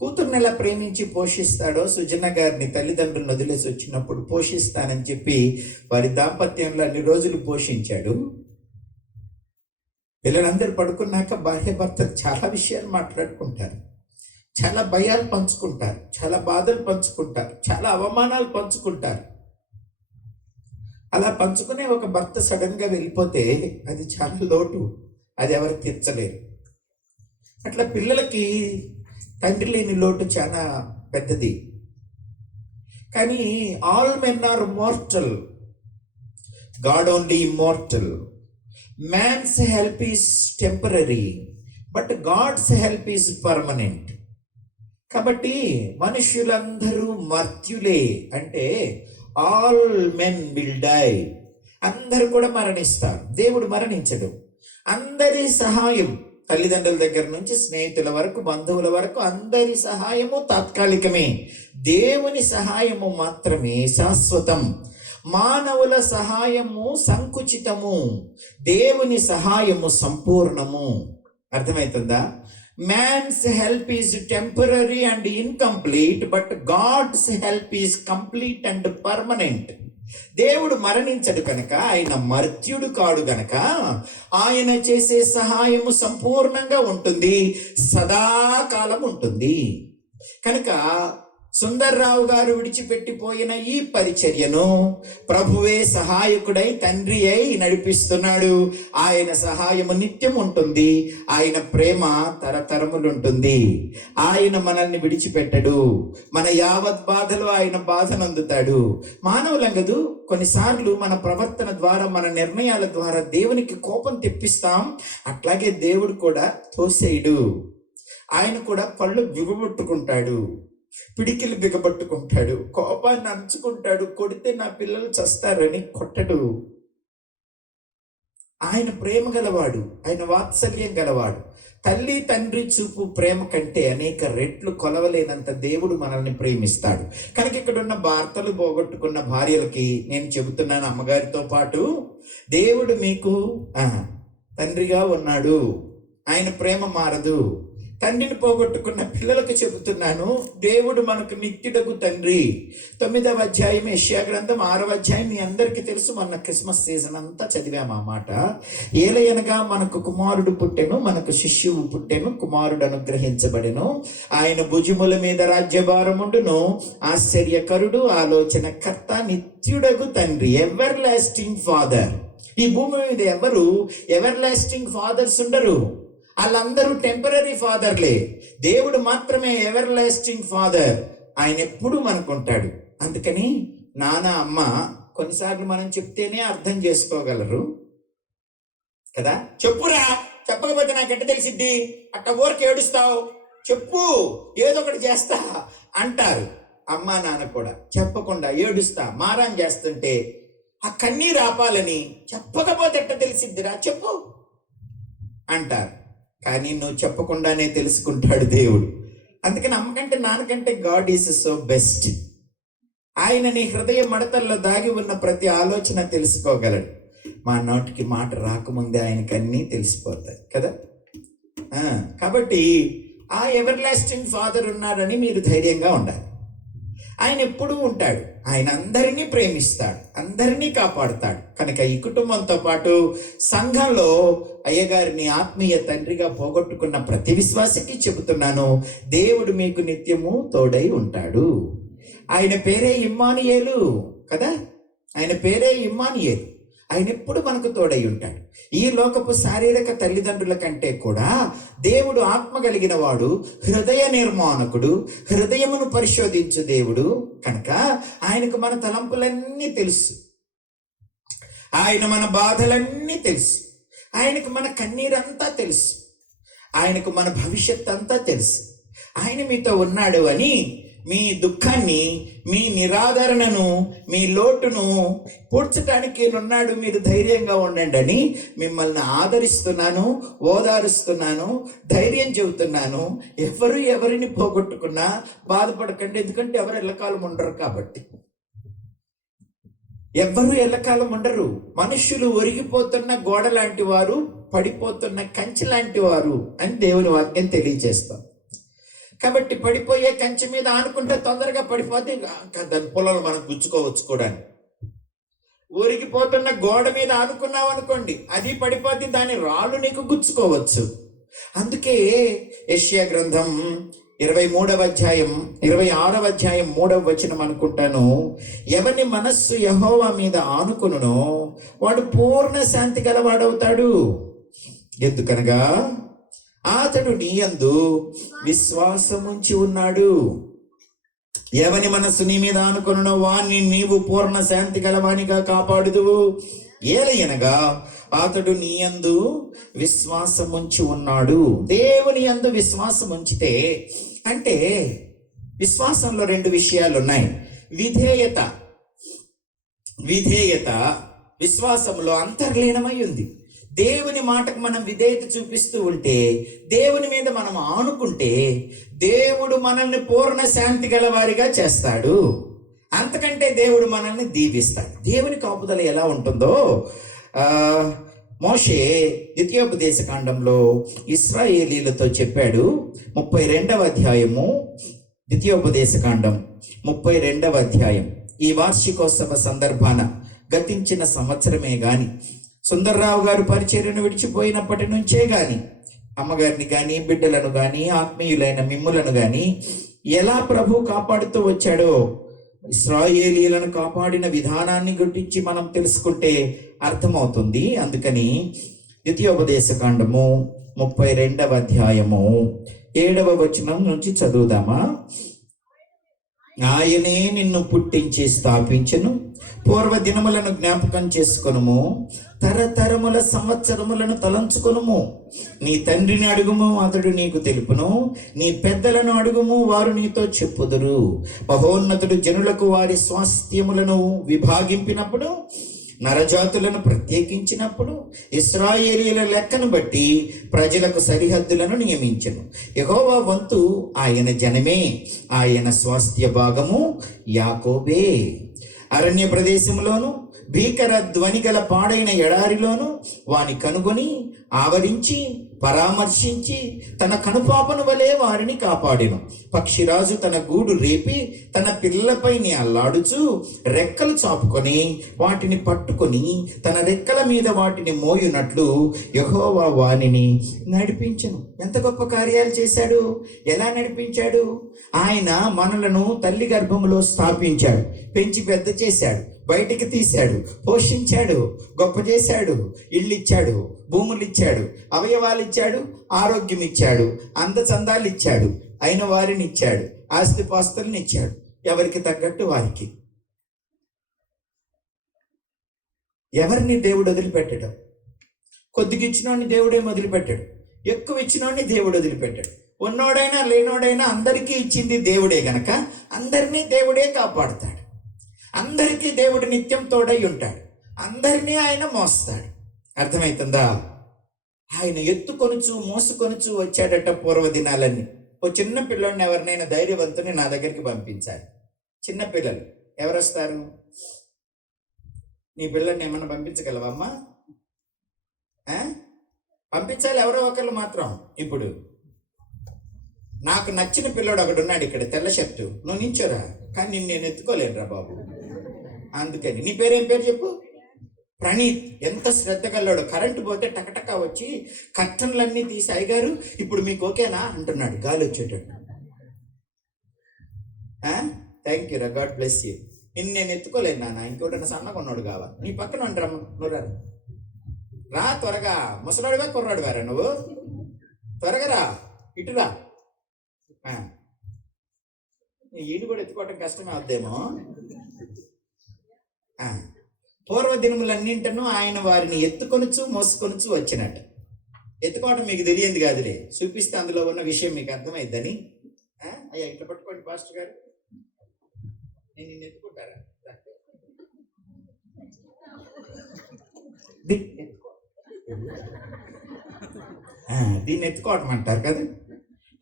కూతుర్ని ఎలా ప్రేమించి పోషిస్తాడో, సుజన గారిని తల్లిదండ్రులను వదిలేసి వచ్చినప్పుడు పోషిస్తానని చెప్పి వారి దాంపత్యంలో అన్ని రోజులు పోషించాడు. పిల్లలందరూ పడుకున్నాక భార్య భర్త చాలా విషయాలు మాట్లాడుకుంటారు, చాలా భయాలు పంచుకుంటారు, చాలా బాధలు పంచుకుంటారు, చాలా అవమానాలు పంచుకుంటారు. అలా పంచుకునే ఒక భర్త సడన్గా వెళ్ళిపోతే అది చాలా లోటు. అది ఎవరు తీర్చలేరు. అట్లా పిల్లలకి తండ్రి లేని లోటు చాలా పెద్దది. కానీ all men are mortal, God only immortal. Man's help is temporary, but God's help is permanent. కాబట్టి మనుష్యులందరూ మర్త్యులే అంటే ఆల్ మెన్ విల్ డై. అందరూ కూడా మరణిస్తారు, దేవుడు మరణించడు. అందరి సహాయం, తల్లిదండ్రుల దగ్గర నుంచి స్నేహితుల వరకు, బంధువుల వరకు అందరి సహాయము తాత్కాలికమే. దేవుని సహాయము మాత్రమే శాశ్వతం. మానవుల సహాయము సంకుచితము, దేవుని సహాయము సంపూర్ణము. అర్థమవుతుందా? Man's help is temporary and incomplete, but God's help is complete and permanent. దేవుడు మరణించడు కనుక, ఆయన మర్త్యుడు కాడు గనక ఆయన చేసే సహాయము సంపూర్ణంగా ఉంటుంది, సదాకాలం ఉంటుంది. కనుక సుందర్రావు గారు విడిచిపెట్టిపోయిన ఈ పరిచర్యను ప్రభువే సహాయకుడై, తండ్రి అయి నడిపిస్తున్నాడు. ఆయన సహాయము నిత్యం ఉంటుంది, ఆయన ప్రేమ తరతరములుంటుంది. ఆయన మనల్ని విడిచిపెట్టడు. మన యావత్ బాధలో ఆయన బాధను అందుతాడు. మానవులం కదూ, కొన్నిసార్లు మన ప్రవర్తన ద్వారా, మన నిర్ణయాల ద్వారా దేవునికి కోపం తెప్పిస్తాం. అట్లాగే దేవుడు కూడా తోసేయుడు. ఆయన కూడా పళ్ళు బిగబొట్టుకుంటాడు, పిడికిలు బిగబట్టుకుంటాడు, కోపాన్ని అంచుకుంటాడు. కొడితే నా పిల్లలు చస్తారని కొట్టడు. ఆయన ప్రేమ గలవాడు, ఆయన వాత్సల్యం గలవాడు. తల్లి తండ్రి చూపు ప్రేమ కంటే అనేక రెట్లు కొలవలేనంత దేవుడు మనల్ని ప్రేమిస్తాడు. కనుక ఇక్కడ ఉన్న భర్తలు పోగొట్టుకున్న భార్యలకి నేను చెబుతున్నాను, అమ్మగారితో పాటు దేవుడు మీకు తండ్రిగా ఉన్నాడు. ఆయన ప్రేమ మారదు. తండ్రిని పోగొట్టుకున్న పిల్లలకు చెబుతున్నాను, దేవుడు మనకు నిత్యుడగు తండ్రి. 9వ అధ్యాయం యెషయా గ్రంథం 6వ అధ్యాయం మీ అందరికీ తెలుసు. మొన్న క్రిస్మస్ సీజన్ అంతా చదివాము ఆ మాట. ఏలయనగా మనకు కుమారుడు పుట్టెను, మనకు శిష్యువు పుట్టెను, కుమారుడు అనుగ్రహించబడెను, ఆయన భుజముల మీద రాజ్యభారముండును, ఆశ్చర్యకరుడు, ఆలోచనకర్త, నిత్యుడగు తండ్రి, ఎవర్ లాస్టింగ్ ఫాదర్. ఈ భూమి మీద ఎవరు ఎవర్ లాస్టింగ్ ఫాదర్స్ ఉండరు. వాళ్ళందరూ టెంపరీ ఫాదర్లే. దేవుడు మాత్రమే ఎవర్ లాస్టింగ్ ఫాదర్. ఆయన ఎప్పుడూ మనకుంటాడు. అందుకని నాన్న అమ్మ కొన్నిసార్లు మనం చెప్తేనే అర్థం చేసుకోగలరు కదా. చెప్పురా చెప్పకపోతే నాకెట్ట తెలిసిద్ది? అట్ట ఊరికి ఏడుస్తావు, చెప్పు, ఏదో ఒకటి చేస్తా అంటారు. అమ్మా నాన్న కూడా చెప్పకుండా ఏడుస్తా మారం చేస్తుంటే ఆ కన్నీరు ఆపాలని చెప్పకపోతే ఎట్ట తెలిసిద్దిరా, చెప్పు అంటారు. కానీ నువ్వు చెప్పకుండానే తెలుసుకుంటాడు దేవుడు. అందుకని అమ్మకంటే నాన్నకంటే గాడ్ ఈజ్ సో బెస్ట్. ఆయన నీ హృదయ మడతల్లో దాగి ఉన్న ప్రతి ఆలోచన తెలుసుకోగలడు. మా నోటికి మాట రాకముందే ఆయనకి అన్నీ తెలిసిపోతాయి కదా. కాబట్టి ఆ ఎవర్ లాస్టింగ్ ఫాదర్ ఉన్నారని మీరు ధైర్యంగా ఉండాలి. ఆయన ఎప్పుడూ ఉంటాడు. ఆయన అందరినీ ప్రేమిస్తాడు, అందరినీ కాపాడుతాడు. కనుక ఈ కుటుంబంతో పాటు సంఘంలో అయ్యగారిని ఆత్మీయ తండ్రిగా పోగొట్టుకున్న ప్రతి విశ్వాసికి చెబుతున్నాను, దేవుడు మీకు నిత్యము తోడై ఉంటాడు. ఆయన పేరే ఇమ్మానుయేలు కదా, ఆయన పేరే ఇమ్మానుయేలు. ఆయన ఎప్పుడు మనకు తోడై ఉంటాడు. ఈ లోకపు శారీరక తల్లిదండ్రుల కంటే కూడా దేవుడు ఆత్మ కలిగిన వాడు, హృదయ నిర్మాణకుడు, హృదయమును పరిశోధించు దేవుడు. కనుక ఆయనకు మన తలంపులన్నీ తెలుసు, ఆయన మన బాధలన్నీ తెలుసు, ఆయనకు మన కన్నీరంతా తెలుసు, ఆయనకు మన భవిష్యత్ అంతా తెలుసు. ఆయన మీతో ఉన్నాడు అని మీ దుఃఖాన్ని, మీ నిరాదరణను, మీ లోటును పూడ్చడానికి ఉన్నాడు, మీరు ధైర్యంగా ఉండండి అని మిమ్మల్ని ఆదరిస్తున్నాను, ఓదారుస్తున్నాను, ధైర్యం చెబుతున్నాను. ఎవరిని పోగొట్టుకున్నా బాధపడకండి, ఎందుకంటే ఎవరు ఎల్లకాలం ఉండరు కాబట్టి. ఎవ్వరూ ఎల్లకాలం ఉండరు. మనుష్యులు ఒరిగిపోతున్న గోడ లాంటి వారు, పడిపోతున్న కంచె లాంటి వారు అని దేవుని వాక్యం తెలియజేస్తాం. కాబట్టి పడిపోయే కంచె మీద ఆనుకుంటే తొందరగా పడిపోతే దాని పొలాలు మనం గుచ్చుకోవచ్చు కూడా. ఊరికిపోతున్న గోడ మీద ఆనుకున్నావు అనుకోండి, అది పడిపోతే దాని రాళ్ళు నీకు గుచ్చుకోవచ్చు. అందుకే యెషయా గ్రంథం 23వ అధ్యాయం 26వ అధ్యాయం 3వ వచనం అనుకుంటాను, ఎవని మనస్సు యెహోవా మీద ఆనుకునునో వాడు పూర్ణ శాంతి గలవాడవుతాడు. ఎందుకనగా అతడు నీ యందు విశ్వాసముంచి ఉన్నాడు. ఎవని మనస్సు నీ మీద ఆనుకొనునో వాణ్ణి నీవు పూర్ణ శాంతి గలవానిగా కాపాడుదువు. ఏలయనగా అతడు నీ యందు విశ్వాసముంచి ఉన్నాడు. దేవుని యందు విశ్వాసం ఉంచితే, అంటే విశ్వాసంలో 2 విషయాలు ఉన్నాయి. విధేయత విశ్వాసంలో అంతర్లీనమై ఉంది. దేవుని మాటకు మనం విధేయత చూపిస్తూ ఉంటే, దేవుని మీద మనం ఆనుకుంటే, దేవుడు మనల్ని పూర్ణ శాంతి గలవారిగా చేస్తాడు. అంతకంటే దేవుడు మనల్ని దీవిస్తాడు. దేవుని కాపుదల ఎలా ఉంటుందో మోషే ద్వితీయోపదేశకాండంలో ఇశ్రాయేలీలతో చెప్పాడు. 32వ అధ్యాయము, ద్వితీయోపదేశకాండం 32వ అధ్యాయం. ఈ వార్షికోత్సవ సందర్భాన గతించిన సంవత్సరమే గాని, సుందర్రావు గారు పరిచర్యను విడిచిపోయినప్పటి నుంచే గాని, అమ్మగారిని కానీ, బిడ్డలను కానీ, ఆత్మీయులైన మిమ్ములను కానీ ఎలా ప్రభు కాపాడుతూ వచ్చాడో, ఇశ్రాయేలీలను కాపాడిన విధానాన్ని గురించి మనం తెలుసుకుంటే అర్థమవుతుంది. అందుకని ద్వితీయోపదేశకాండము 32వ అధ్యాయము 7వ వచనం నుంచి చదువుదామా. ఆయనే నిన్ను పుట్టించి స్థాపించెను, పూర్వ దినములను జ్ఞాపకం చేసుకొనుము, తరతరముల సంవత్సరములను తలంచుకొనుము. నీ తండ్రిని అడుగుము, అతడు నీకు తెలుపును, నీ పెద్దలను అడుగుము, వారు నీతో చెప్పుదురు. మహోన్నతుడు జనులకు వారి స్వాస్థ్యములను విభాగింపినప్పుడు, నరజాతులను ప్రత్యేకించినప్పుడు, ఇశ్రాయేలీయుల లెక్కను బట్టి ప్రజలకు సరిహద్దులను నియమించెను. యెహోవా వంతు ఆయన జనమే, ఆయన స్వాస్థ్య భాగము యాకోబే. అరణ్య ప్రదేశంలోను, భీకర ధ్వని గల పాడైన ఎడారిలోను వాని కనుగొని ఆవరించి పరామర్శించి తన కనుపాపను వలె వారిని కాపాడెను. పక్షిరాజు తన గూడు రేపి తన పిల్లలపైని అల్లాడుచు రెక్కలు చాపుకొని వాటిని పట్టుకొని తన రెక్కల మీద వాటిని మోయునట్లు యెహోవా వానిని నడిపించెను. ఎంత గొప్ప కార్యాలు చేశాడు! ఎలా నడిపించాడు? ఆయన మనలను తల్లి గర్భములో స్థాపించాడు, పెంచి పెద్ద చేశాడు, బయటికి తీశాడు, పోషించాడు, గొప్ప చేశాడు, ఇళ్ళు ఇచ్చాడు, భూములు ఇచ్చాడు, అవయవాలు ఇచ్చాడు, ఆరోగ్యం ఇచ్చాడు, అందచందాలు ఇచ్చాడు, అయిన వారిని ఇచ్చాడు, ఆస్తిపాస్తులను ఇచ్చాడు, ఎవరికి తగ్గట్టు వారికి. ఎవరిని దేవుడు వదిలిపెట్టడం? కొద్దిగా ఇచ్చినోడిని దేవుడే వదిలిపెట్టాడు, ఎక్కువ ఇచ్చినోడిని దేవుడు వదిలిపెట్టాడు. ఉన్నోడైనా లేనోడైనా అందరికీ ఇచ్చింది దేవుడే గనక అందరినీ దేవుడే కాపాడుతాడు. అందరికీ దేవుడు నిత్యం తోడై ఉంటాడు. అందరినీ ఆయన మోస్తాడు. అర్థమవుతుందా? ఆయన ఎత్తుకొనుచు మోసుకొనుచు వచ్చాడట పూర్వదినాలన్నీ. ఓ చిన్న పిల్లోడిని ఎవరినైనా ధైర్యవంతుని నా దగ్గరికి పంపించాలి. చిన్న పిల్లలు ఎవరు వస్తారు? నీ పిల్లల్ని ఏమన్నా పంపించగలవమ్మా? పంపించాలి ఎవరో ఒకళ్ళు మాత్రం. ఇప్పుడు నాకు నచ్చిన పిల్లోడు ఒకడు ఉన్నాడు ఇక్కడ, తెల్ల షర్టు. నువ్వు నించోరా, కానీ నేను ఎత్తుకోలేనురా బాబు. అందుకని నీ పేరేం పేరు చెప్పు? ప్రణీత్. ఎంత శ్రద్ధ కల్లాడు. కరెంటు పోతే టకటక వచ్చి కర్టన్లన్నీ తీసి, అయ్యగారు ఇప్పుడు మీకు ఓకేనా అంటున్నాడు గాలి వచ్చేటట్టు. థ్యాంక్ యూ రా, గాడ్ బ్లెస్ యూ. నిన్ను నేను ఎత్తుకోలేను నాన్న, ఇంకోటి సన్నగా ఉన్నాడు కావాలి. నీ పక్కన ఉండరా, నువ్వు రా త్వరగా. ముసలాడువా కుర్రాడువారా నువ్వు? త్వరగా రా, ఇటురా. ఈడు కూడా ఎత్తుకోవటం కష్టమే అవుద్దేమో. పూర్వదినములన్నింటను ఆయన వారిని ఎత్తుకొనుచు మోసుకొనుచు వచ్చినట్టు. ఎత్తుకోవటం మీకు తెలియంది కాదులే, చూపిస్తే అందులో ఉన్న విషయం మీకు అర్థమైద్దని. అయ్యా ఇట్లా పట్టుకోండి పాస్టర్ గారు, నేను నిన్ను ఎత్తుకుంటారా? దీన్ని ఎత్తుకోవటం అంటారు కదా.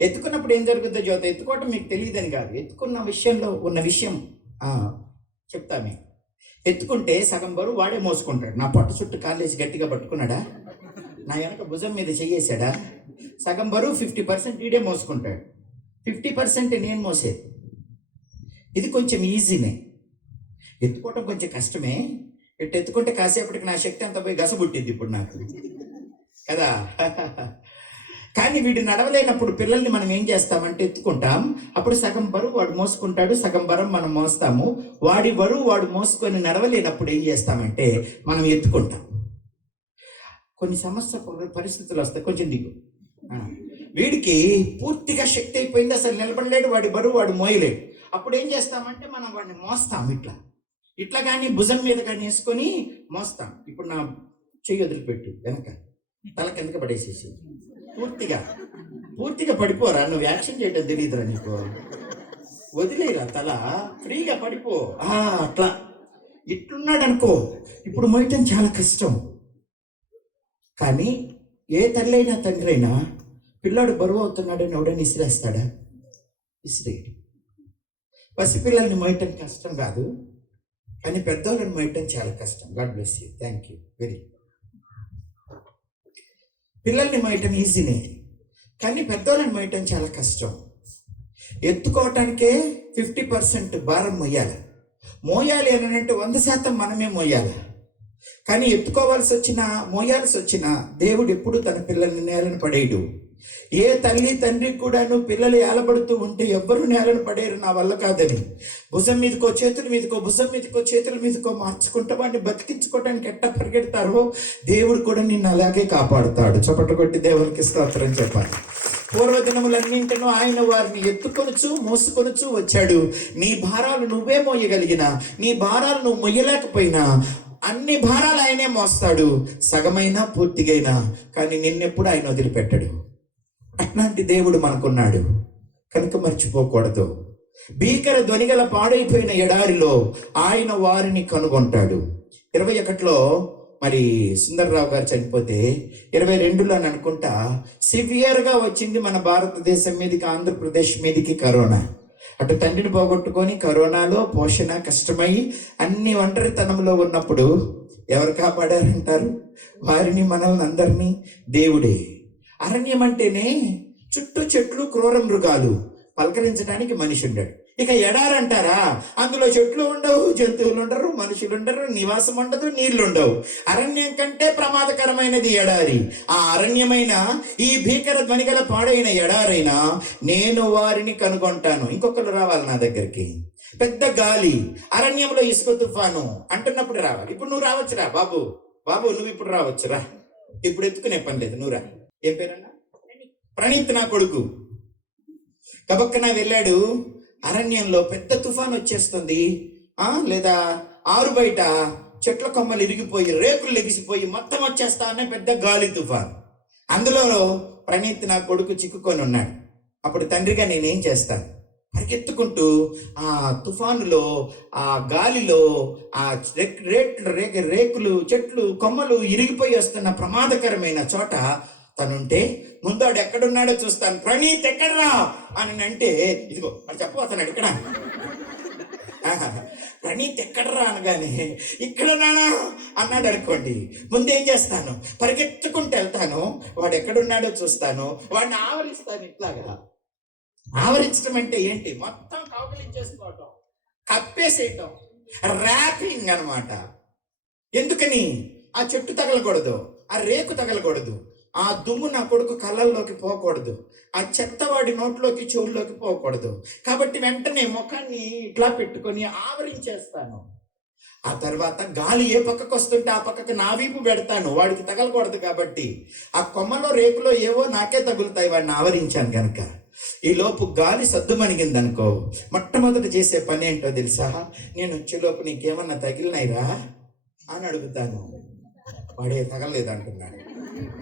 ఎత్తుకున్నప్పుడు ఏం జరుగుతుందో జ్యోత, ఎత్తుకోవటం మీకు తెలియదని కాదు, ఎత్తుకున్న విషయంలో ఉన్న విషయం చెప్తా. మీకు ఎత్తుకుంటే సగం బరువు వాడే మోసుకుంటాడు. నా పొట్ట చుట్టూ కాలేసి గట్టిగా పట్టుకున్నాడా, నా వెనక భుజం మీద చెయ్యేశాడా, సగం బరువు 50% వీడే మోసుకుంటాడు, 50% నేను మోసేది. ఇది కొంచెం ఈజీనే, ఎత్తుకోవటం కొంచెం కష్టమే. ఇట్టు ఎత్తుకుంటే కాసేపటికి నా శక్తి అంతా పోయి గసబుట్టింది ఇప్పుడు నాకు కదా. కానీ వీడు నడవలేనప్పుడు పిల్లల్ని మనం ఏం చేస్తామంటే ఎత్తుకుంటాం. అప్పుడు సగం బరువు వాడు మోసుకుంటాడు, సగం బరువు మనం మోస్తాము. వాడి బరువు వాడు మోసుకొని నడవలేనప్పుడు ఏం చేస్తామంటే మనం ఎత్తుకుంటాం. కొన్ని పరిస్థితులు వస్తాయి, కొంచెం దిగు. వీడికి పూర్తిగా శక్తి అయిపోయింది, అసలు నిలబడలేడు, వాడి బరువు వాడు మోయలేడు. అప్పుడు ఏం చేస్తామంటే మనం వాడిని మోస్తాం, ఇట్లా కానీ భుజం మీద కానీ వేసుకొని మోస్తాం. ఇప్పుడు నా చెయ్యి వదిలిపెట్టు, వెనక తల కిందకి పడేసేసి పూర్తిగా పడిపోరా. నువ్వు యాక్షన్ చేయడం తెలియదురా నీకు, వదిలేరా తల, ఫ్రీగా పడిపో. అట్లా ఇట్లున్నాడు అనుకో, ఇప్పుడు మోయటం చాలా కష్టం. కానీ ఏ తల్లి అయినా తండ్రి అయినా పిల్లాడు బరువు అవుతున్నాడని ఎవడని ఇసిరేస్తాడా? ఇసిరేయడు. పసిపిల్లల్ని మోయటం కష్టం కాదు, కానీ పెద్దవాళ్ళని మోయటం చాలా కష్టం. God bless you, thank you very. పిల్లల్ని మోయటం ఈజీనే, కానీ పెద్దవాళ్ళని మోయటం చాలా కష్టం. ఎత్తుకోవటానికే 50% భారం మోయాలి అని అంటే 100% మనమే మోయాలి. కానీ మోయాల్సి వచ్చిన దేవుడు ఎప్పుడు తన పిల్లల్ని నేలను పడేయడు. ఏ తల్లి తండ్రి కూడాను పిల్లలు ఏలబడుతూ ఉంటే ఎవ్వరూ నేలను పడేరు, నా వల్ల కాదని. భుజం మీదకో చేతుల మీదకో, భుజం మీదకో చేతుల మీదకో మార్చుకుంటే వాడిని బతికించుకోవడానికి ఎట్ట పరిగెడతారో దేవుడు కూడా నిన్ను అలాగే కాపాడుతాడు. చప్పట్లు కొట్టి దేవునికి స్తోత్రం చెప్పాలి. పూర్వదినములన్నింటినూ ఆయన వారిని ఎత్తుకొనుచు మోసుకొనుచు వచ్చాడు. నీ భారాలు నువ్వే మోయగలిగినా, నీ భారాలు నువ్వు మొయ్యలేకపోయినా, అన్ని భారాలు ఆయనే మోస్తాడు, సగమైనా పూర్తిగైనా. కానీ నిన్నెప్పుడు ఆయన వదిలిపెట్టడు. అట్లాంటి దేవుడు మనకున్నాడు కనుక మర్చిపోకూడదు. భీకర ధ్వనిగల పాడైపోయిన ఎడారిలో ఆయన వారిని కనుగొంటాడు. 21లో మరి సుందర్రావు గారు చనిపోతే 22లో అని అనుకుంటా సివియర్గా వచ్చింది మన భారతదేశం మీదకి, ఆంధ్రప్రదేశ్ మీదకి కరోనా. అటు తండ్రిని పోగొట్టుకొని కరోనాలో పోషణ కష్టమై అన్ని ఒంటరితనంలో ఉన్నప్పుడు ఎవరు కాపాడారంటారు? వారిని మనల్ని అందరినీ దేవుడే. అరణ్యం అంటేనే చుట్టూ చెట్లు, క్రూర మృగాలు, పలకరించడానికి మనిషి ఉండడు. ఇక ఎడారంటారా, అందులో చెట్లు ఉండవు, జంతువులు ఉండరు, మనుషులు ఉండరు, నివాసం ఉండదు, నీళ్లు ఉండవు. అరణ్యం కంటే ప్రమాదకరమైనది ఎడారి. ఆ అరణ్యమైన ఈ భీకర ధ్వనిగల పాడైన ఎడారైనా నేను వారిని కనుగొంటాను. ఇంకొకరు రావాలి నా దగ్గరికి. పెద్ద గాలి, అరణ్యంలో ఇసుక తుఫాను అంటున్నప్పుడు రావాలి. ఇప్పుడు నువ్వు రావచ్చురా బాబు, నువ్వు ఇప్పుడు రావచ్చురా, ఇప్పుడు ఎత్తుకునే పని లేదు, నువ్వురా. ఏం పేరన్నా? ప్రణీత్ నా కొడుకు. కబక్కన వెళ్ళాడు. అరణ్యంలో పెద్ద తుఫాన్ వచ్చేస్తుంది, లేదా ఆరు బయట చెట్ల కొమ్మలు ఇరిగిపోయి రేకులు లెగిసిపోయి మొత్తం వచ్చేస్తా అనే పెద్ద గాలి తుఫాన్. అందులో ప్రణీత్ నా కొడుకు చిక్కుకొని ఉన్నాడు. అప్పుడు తండ్రిగా నేనేం చేస్తాను, పరిగెత్తుకుంటూ ఆ తుఫానులో, ఆ గాలిలో, ఆ రేకులు చెట్లు కొమ్మలు ఇరిగిపోయి వస్తున్న ప్రమాదకరమైన చోట తనుంటే ముందాడు ఎక్కడున్నాడో చూస్తాను. ప్రణీత్ ఎక్కడరా అని అంటే, ఇదిగో మరి చెప్పబోతున్నాడు ఇక్కడ. ప్రణీత్ ఎక్కడరా అనగానే ఇక్కడ నానా అన్నాడు అనుకోండి, ముందేం చేస్తాను, పరిగెత్తుకుంటూ వెళ్తాను, వాడు ఎక్కడున్నాడో చూస్తాను, వాడిని ఆవరిస్తాను. ఇట్లాగా ఆవరించడం అంటే ఏంటి, మొత్తం కౌగిలించేసుకోవటం, కప్పేసేయటం, ర్యాపింగ్ అనమాట. ఎందుకని, ఆ చెట్టు తగలకూడదు, ఆ రేకు తగలకూడదు, ఆ దుమ్ము నా కొడుకు కళ్ళల్లోకి పోకూడదు, ఆ చెత్తవాడి నోట్లోకి చెవుల్లోకి పోకూడదు. కాబట్టి వెంటనే ముఖాన్ని ఇట్లా పెట్టుకొని ఆవరించేస్తాను. ఆ తర్వాత గాలి ఏ పక్కకు వస్తుంటే ఆ పక్కకు నా వీపు పెడతాను, వాడికి తగలకూడదు. కాబట్టి ఆ కొమ్మలో రేకులో ఏవో నాకే తగులుతాయి, వాడిని ఆవరించాను కనుక. ఈ లోపు గాలి సద్దుమణిగిందనుకో, మొట్టమొదటి చేసే పని ఏంటో తెలుసా, నేను వచ్చేలోపు నీకేమన్నా తగిలినాయిరా అని అడుగుతాను. వాడే తగలలేదు అంటున్నాడు.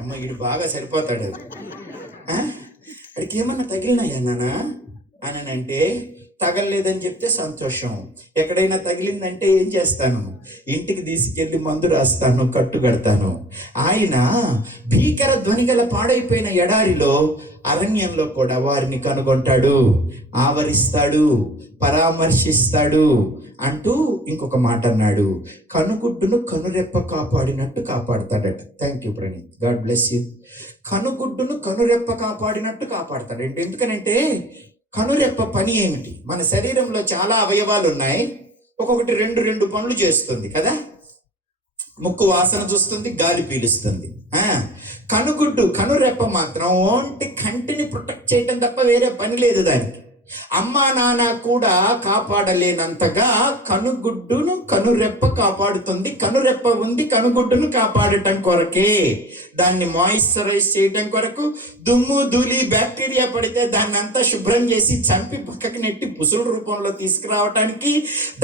అమ్మ వీడు బాగా సరిపోతాడు. వాడికి ఏమన్నా తగిలినాయా నాన్న అని అంటే, తగలలేదని చెప్తే సంతోషం. ఎక్కడైనా తగిలిందంటే ఏం చేస్తాను, ఇంటికి తీసుకెళ్ళి మందు రాస్తాను, కట్టు కడతాను. ఆయన భీకర ధ్వని గల పాడైపోయిన ఎడారిలో, అరణ్యంలో కూడా వారిని కనుగొంటాడు, ఆవరిస్తాడు, పరామర్శిస్తాడు అంటూ ఇంకొక మాట అన్నాడు, కనుగుడ్డును కనురెప్ప కాపాడినట్టు కాపాడుతాడట. Thank you Praneeth, God bless you. కనుగుడ్డును కనురెప్ప కాపాడినట్టు కాపాడుతాడు. ఎందుకనంటే కనురెప్ప పని ఏమిటి, మన శరీరంలో చాలా అవయవాలు ఉన్నాయి, ఒక్కొక్కటి రెండు పనులు చేస్తుంది కదా. ముక్కు వాసన చూస్తుంది, గాలి పీలుస్తుంది. కనుగుడ్డు కనురెప్ప మాత్రం ఓంటి కంటిని ప్రొటెక్ట్ చేయటం తప్ప వేరే పని లేదు దానికి. అమ్మా నాన్న కూడా కాపాడలేనంతగా కనుగుడ్డును కనురెప్ప కాపాడుతుంది. కనురెప్ప ఉంది కనుగుడ్డును కాపాడటం కొరకే, దాన్ని మాయిశ్చరైజ్ చేయడం కొరకు. దుమ్ము ధూళి బ్యాక్టీరియా పడితే దాన్ని అంతా శుభ్రం చేసి చంపి పక్కకి నెట్టి పుసుల రూపంలో తీసుకురావటానికి,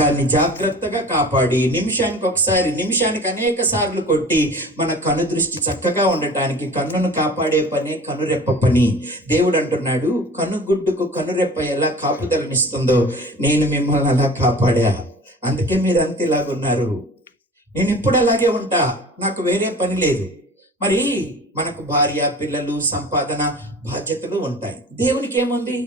దాన్ని జాగ్రత్తగా కాపాడి నిమిషానికి ఒకసారి, నిమిషానికి అనేక సార్లు కొట్టి మన కను దృష్టి చక్కగా ఉండటానికి కన్నును కాపాడే పనే కనురెప్ప పని. దేవుడు అంటున్నాడు, కనుగుడ్డుకు కనురెప్ప ఎలా కాపుదలనిస్తుందో నేను మిమ్మల్ని అలా కాపాడా, అందుకే మీరు అంత ఇలాగున్నారు. నేను ఇప్పుడు అలాగే ఉంటా, నాకు వేరే పని లేదు. మరి మనకు భార్య, పిల్లలు, సంపాదన, బాధ్యతలు ఉంటాయి. దేవునికి ఏముంది,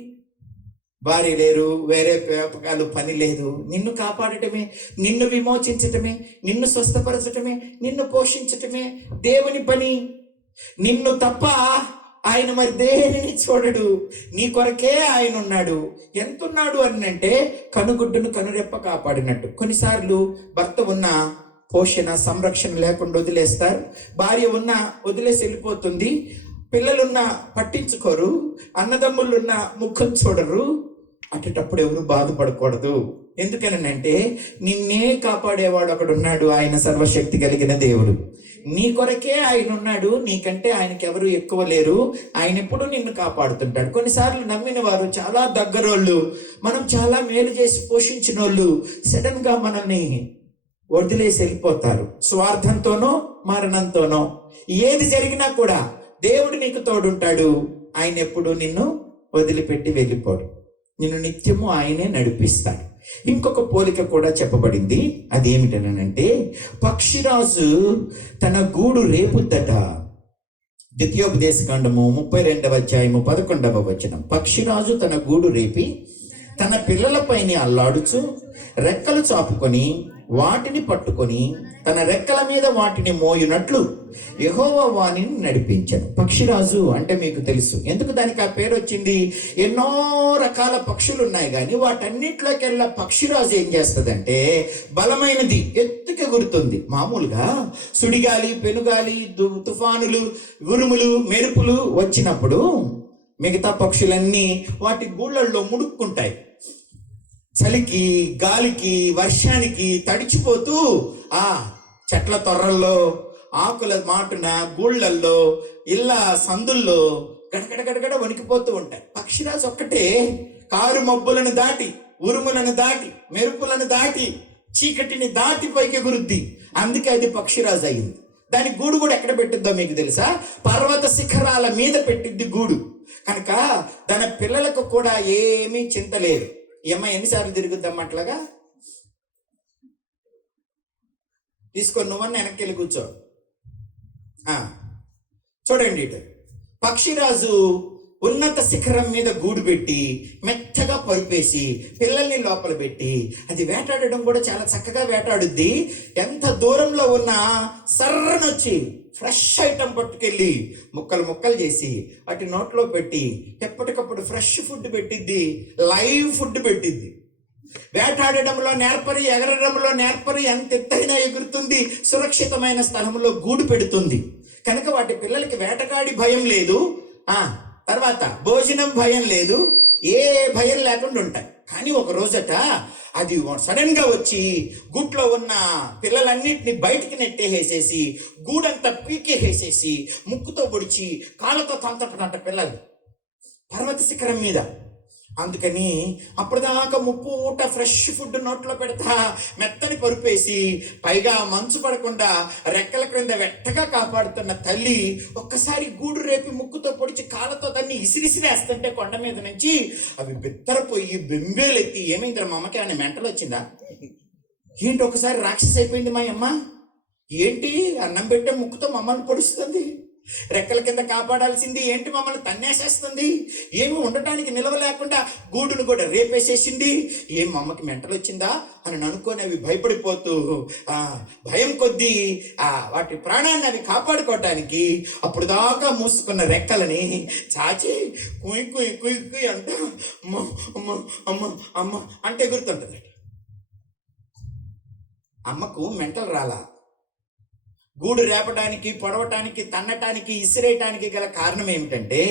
భార్య లేరు, వేరే వ్యాపకాలు, పని లేదు. నిన్ను కాపాడటమే, నిన్ను విమోచించటమే, నిన్ను స్వస్థపరచటమే, నిన్ను పోషించటమే దేవుని పని. నిన్ను తప్ప ఆయన మరి దేనిని చూడడు, నీ కొరకే ఆయన ఉన్నాడు. ఎంతున్నాడు అని అంటే కనుగుడ్డును కనురెప్ప కాపాడినట్టు. కొన్నిసార్లు భర్త ఉన్న పోషణ, సంరక్షణ లేకుండా వదిలేస్తారు, భార్య ఉన్నా వదిలేసి వెళ్ళిపోతుంది, పిల్లలున్నా పట్టించుకోరు, అన్నదమ్ములున్నా ముఖం చూడరు. అటప్పుడు ఎవరు బాధపడకూడదు. ఎందుకనంటే నిన్నే కాపాడేవాడు ఒకడు ఉన్నాడు, ఆయన సర్వశక్తి కలిగిన దేవుడు. నీ కొరకే ఆయన ఉన్నాడు, నీకంటే ఆయనకి ఎవరు ఎక్కువ లేరు. ఆయన ఎప్పుడు నిన్ను కాపాడుతుంటాడు. కొన్నిసార్లు నమ్మిన వారు, చాలా దగ్గరోళ్ళు, మనం చాలా మేలు చేసి పోషించిన వాళ్ళు సడన్ గా మనల్ని వదిలేసి వెళ్ళిపోతారు. స్వార్థంతోనో మరణంతోనో ఏది జరిగినా కూడా దేవుడు నీకు తోడుంటాడు. ఆయన ఎప్పుడు నిన్ను వదిలిపెట్టి వెళ్ళిపోడు, నిన్ను నిత్యము ఆయనే నడిపిస్తాడు. ఇంకొక పోలిక కూడా చెప్పబడింది. అదేమిటనంటే, పక్షిరాజు తన గూడు రేపుద్దట. ద్వితీయోపదేశకాండము 32వ అధ్యాయము 11వ వచనం. పక్షిరాజు తన గూడు రేపి తన పిల్లలపైన అల్లాడుచు రెక్కలు చాపుకొని వాటిని పట్టుకొని తన రెక్కల మీద వాటిని మోయునట్లు యెహోవా వానిని నడిపించాను. పక్షిరాజు అంటే మీకు తెలుసు ఎందుకు దానికి ఆ పేరు వచ్చింది. ఎన్నో రకాల పక్షులు ఉన్నాయి, కానీ వాటన్నిటిలోకెల్లా పక్షిరాజు ఏం చేస్తుందంటే బలమైనది, ఎత్తుకి ఎగురుతుంది. మామూలుగా సుడిగాలి, పెనుగాలి, తుఫానులు, ఉరుములు, మెరుపులు వచ్చినప్పుడు మిగతా పక్షులన్నీ వాటి గూళ్ళల్లో ముడుక్కుంటాయి. చలికి, గాలికి, వర్షానికి తడిచిపోతూ ఆ చెట్ల తొర్రల్లో, ఆకుల మాటున, గూళ్ళల్లో, ఇళ్ళ సందుల్లో గడగడ వణికిపోతూ ఉంటాయి. పక్షిరాజు ఒక్కటే కారు మబ్బులను దాటి, ఉరుములను దాటి, మెరుపులను దాటి, చీకటిని దాటి పైకి ఎగురుద్ది. అందుకే అది పక్షిరాజు అయింది. దాని గూడు కూడా ఎక్కడ పెట్టిద్దో మీకు తెలుసా? పర్వత శిఖరాల మీద పెట్టిద్ది గూడు. కనుక తన పిల్లలకు కూడా ఏమీ చింత లేదు. ఈ అమ్మాయి ఎన్నిసార్లు తిరుగుద్దాం అట్లాగా తీసుకొని నువ్వన్న వెనక్కి వెళ్ళి కూర్చో. చూడండి, ఇటు పక్షిరాజు ఉన్నత శిఖరం మీద గూడు పెట్టి మెత్తగా పరుపేసి పిల్లల్ని లోపల పెట్టి అది వేటాడడం కూడా చాలా చక్కగా వేటాడుద్ది. ఎంత దూరంలో ఉన్నా సర్రనొచ్చి ఫ్రెష్ ఐటమ్ పట్టుకెళ్ళి ముక్కలు ముక్కలు చేసి అటు నోట్లో పెట్టి ఎప్పటికప్పుడు ఫ్రెష్ ఫుడ్ పెట్టిద్ది, లైవ్ ఫుడ్ పెట్టిద్ది. వేటాడడంలో నేర్పరి, ఎగరడంలో నేర్పరి, ఎంత ఎత్తైనా ఎగురుతుంది, సురక్షితమైన స్థలంలో గూడు పెడుతుంది. కనుక వాటి పిల్లలకి వేటగాడి భయం లేదు, తర్వాత భోజనం భయం లేదు, ఏ భయం లేకుండా ఉంటాయి. కానీ ఒక రోజట అది సడన్ గా వచ్చి గూట్లో ఉన్న పిల్లలన్నింటినీ బయటికి నెట్టేసేసి గూడంతా పీకేసేసి ముక్కుతో పొడిచి కాళ్ళతో తంతటంట పిల్లలు పర్వత శిఖరం మీద. అందుకని అప్పటిదాకా ముప్పు ఊట ఫ్రెష్ ఫుడ్ నోట్లో పెడతా మెత్తని పరుపేసి పైగా మంచు పడకుండా రెక్కల క్రింద వెట్టగా కాపాడుతున్న తల్లి ఒక్కసారి గూడు రేపి ముక్కుతో పొడిచి కాళ్ళతో దాన్ని ఇసిరిసిరేస్తుంటే కొండ మీద నుంచి అవి బిత్తరపోయి బెంబేలెత్తి, ఏమైందిరా మా అమ్మకి అని మెంటలు వచ్చిందా ఏంటి, ఒకసారి రాక్షసి అయిపోయింది మా అమ్మ, ఏంటి అన్నం పెట్టే ముక్కుతో మమ్మల్ని పొడుస్తుంది, రెక్కల కింద కాపాడాల్సింది ఏంటి మమ్మల్ని తన్నేసేస్తుంది, ఏమి ఉండటానికి నిలవ లేకుండా గూడును కూడా రేపేసేసింది, ఏం అమ్మకి మెంటలు వచ్చిందా అని అనుకొని అవి భయపడిపోతూ భయం కొద్దీ వాటి ప్రాణాన్ని అవి కాపాడుకోవటానికి అప్పుడు దాకా మూసుకున్న రెక్కలని చాచి కుయ్ కుయ్ కుయ్ కుయ్ అంట అమ్మ అమ్మ అమ్మ అమ్మ అంటే ఎగురుతుంటుంది. అమ్మకు మెంటలు రాలా. గూడు రేపడానికి, పొడవటానికి, తన్నటానికి, ఇసిరేయటానికి గల కారణం ఏమిటంటే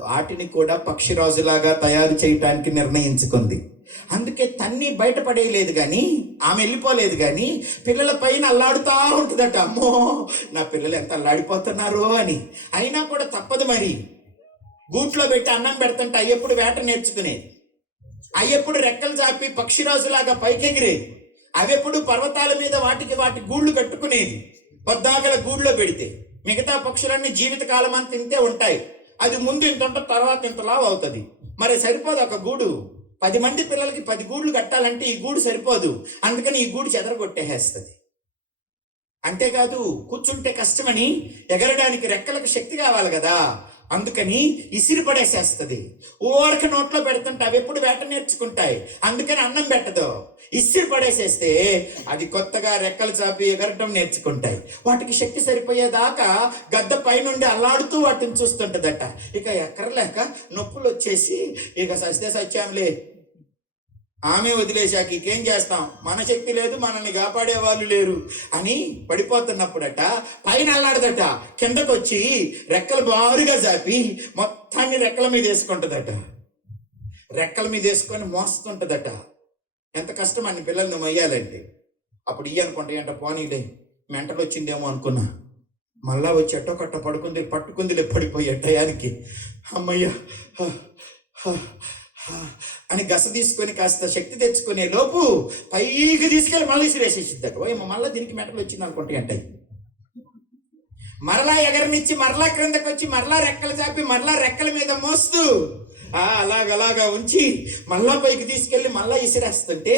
వాటిని కూడా పక్షిరాజులాగా తయారు చేయటానికి నిర్ణయించుకుంది. అందుకే తన్ని బయటపడేయలేదు, కానీ ఆమె వెళ్ళిపోలేదు, కానీ పిల్లల పైన అల్లాడుతూ ఉంటుందట. అమ్మో నా పిల్లలు ఎంత అల్లాడిపోతున్నారు అని. అయినా కూడా తప్పదు మరి. గూట్లో పెట్టి అన్నం పెడుతుంటే అయ్యప్పుడు వేట నేర్చుకునేది, అయ్యప్పుడు రెక్కలు చాపి పక్షిరాజులాగా పైకెగిరేది, అవెప్పుడు పర్వతాల మీద వాటి గూళ్ళు కట్టుకునేది. పొద్దాకల గూడులో పెడితే మిగతా పక్షులన్నీ జీవితకాలం అంత ఇంతే ఉంటాయి. అది ముందు ఇంత ఉంటుంది, తర్వాత ఇంతలా అవుతుంది. మరి సరిపోదు ఒక గూడు. 10 మంది పిల్లలకి 10 గూళ్ళు కట్టాలంటే ఈ గూడు సరిపోదు. అందుకని ఈ గూడు చెదరగొట్టేస్తుంది. అంతేకాదు కూర్చుంటే కష్టమని ఎగరడానికి రెక్కలకు శక్తి కావాలి కదా, అందుకని ఇసిరి పడేసేస్తుంది. ఊరక నోట్లో పెడుతుంటే అవి ఎప్పుడు వేట నేర్చుకుంటాయి, అందుకని అన్నం పెట్టదు. ఇసిరి పడేసేస్తే అది కొత్తగా రెక్కలు చాపి ఎగరటం నేర్చుకుంటాయి. వాటికి శక్తి సరిపోయేదాకా గద్ద పైనుండి అల్లాడుతూ వాటిని చూస్తుంటదట. ఇక ఎక్కరలేక నొప్పులు వచ్చేసి ఇక సస్తే సత్యాంలే ఆమె వదిలేశాక ఇంకేం చేస్తాం, మన శక్తి లేదు, మనల్ని కాపాడే వాళ్ళు లేరు అని పడిపోతున్నప్పుడట పైన అల్లాడదట, కిందకు వచ్చి రెక్కలు బారుగా చాపి మొత్తాన్ని రెక్కల మీద వేసుకుంటుందట. రెక్కల మీద వేసుకొని మోస్తుంటుందట. ఎంత కష్టం అన్ని పిల్లల్ని మొయ్యాలంటే. అప్పుడు అనుకుంటాయంట, పోనీలే మెంటలు వచ్చిందేమో అనుకున్నా, మళ్ళా వచ్చి ఎట్టో కట్ట పట్టుకుందిలే పడిపోయే టయానికి అమ్మయ్య అని గస తీసుకొని కాస్త శక్తి తెచ్చుకునే లోపు పైకి తీసుకెళ్ళి మళ్ళీ విసిరేసేసిద్దట. మళ్ళీ దీనికి మెంటలు వచ్చింది అనుకుంటే అంటాయి. మరలా ఎగరనిచ్చి మరలా క్రిందకు వచ్చి మరలా రెక్కలు చాపి మరలా రెక్కల మీద మోస్తూ అలాగలాగా ఉంచి మళ్ళా పైకి తీసుకెళ్ళి మళ్ళా ఇసిరేస్తుంటే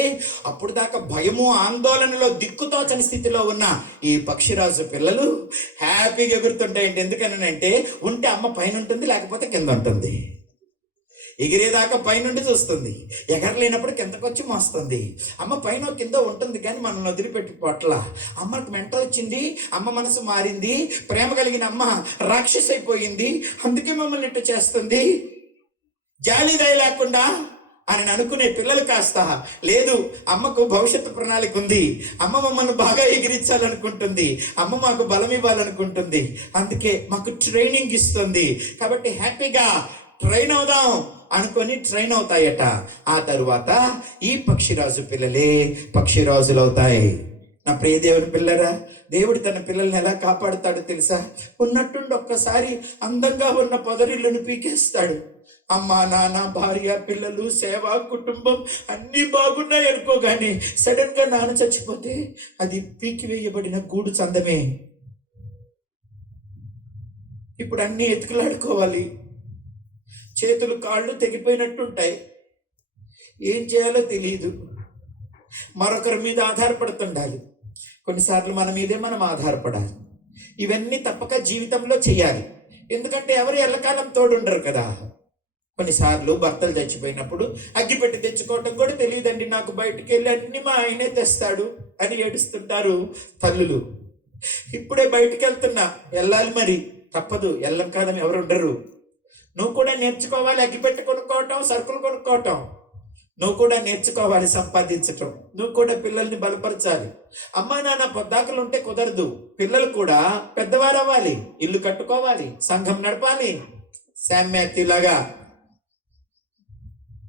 అప్పుడు దాకా భయము ఆందోళనలో దిక్కుతోచని స్థితిలో ఉన్న ఈ పక్షిరాజు పిల్లలు హ్యాపీగా ఎగురుతుంటాయండి. ఎందుకనంటే ఉంటే అమ్మ పైన ఉంటుంది, లేకపోతే కింద ఉంటుంది. ఎగిరేదాకా పైనుండి చూస్తుంది, ఎగరలేనప్పుడు కిందకు వచ్చి మోస్తుంది. అమ్మ పైన కింద ఉంటుంది, కానీ మనల్ని వదిలిపెట్టి పొట్ల. అమ్మకు మెంట వచ్చింది, అమ్మ మనసు మారింది, ప్రేమ కలిగిన అమ్మ రాక్షసి అయిపోయింది, అందుకే మమ్మల్ని ఇట్టు చేస్తుంది. జాలి దయ లేకుండా అని అనుకునే పిల్లలు కాస్త లేదు, అమ్మకు భవిష్యత్తు ప్రణాళిక ఉంది, అమ్మ మమ్మల్ని బాగా ఎగిరించాలనుకుంటుంది, అమ్మ మాకు బలం ఇవ్వాలనుకుంటుంది, అందుకే మాకు ట్రైనింగ్ ఇస్తుంది, కాబట్టి హ్యాపీగా ట్రైన్ అవుదాం అనుకొని ట్రైన్ అవుతాయట. ఆ తరువాత ఈ పక్షిరాజు పిల్లలే పక్షిరాజులు అవుతాయి. నా ప్రియ దేవుని పిల్లరా, దేవుడు తన పిల్లల్ని ఎలా కాపాడుతాడో తెలుసా? ఉన్నట్టుండి ఒక్కసారి అందంగా ఉన్న పొదరిల్లును పీకేస్తాడు. అమ్మా నాన్న భార్య పిల్లలు సేవ కుటుంబం అన్నీ బాగున్నాయి అనుకోగానే సడన్ గా నాన్న చచ్చిపోతే అది పీకివేయబడిన గూడు చందమే. ఇప్పుడు అన్నీ ఎతుకులాడుకోవాలి, చేతులు కాళ్ళు తెగిపోయినట్టుంటాయి, ఏం చేయాలో తెలియదు, మరొకరి మీద ఆధారపడుతుండాలి, కొన్నిసార్లు మన మీదే మనం ఆధారపడాలి. ఇవన్నీ తప్పక జీవితంలో చేయాలి, ఎందుకంటే ఎవరు ఎల్లకాలం తోడుండరు కదా. కొన్నిసార్లు భర్తలు చచ్చిపోయినప్పుడు అగ్గిపెట్టి తెచ్చుకోవటం కూడా తెలియదండి, నాకు బయటికి వెళ్ళి అన్ని మా ఆయనే తెస్తాడు అని ఏడుస్తుంటారు తల్లులు. ఇప్పుడే బయటికి వెళ్తున్నా, వెళ్ళాలి మరి తప్పదు, ఎల్లం కాదని ఎవరు ఉండరు. నువ్వు కూడా నేర్చుకోవాలి అగ్గిపెట్టి కొనుక్కోవటం, సరుకులు కొనుక్కోవటం. నువ్వు కూడా నేర్చుకోవాలి సంపాదించటం, నువ్వు కూడా పిల్లల్ని బలపరచాలి. అమ్మా నాన్న పొద్దాకలు ఉంటే కుదరదు, పిల్లలు కూడా పెద్దవారు అవ్వాలి, ఇల్లు కట్టుకోవాలి, సంఘం నడపాలి. శామ్యాతిలాగా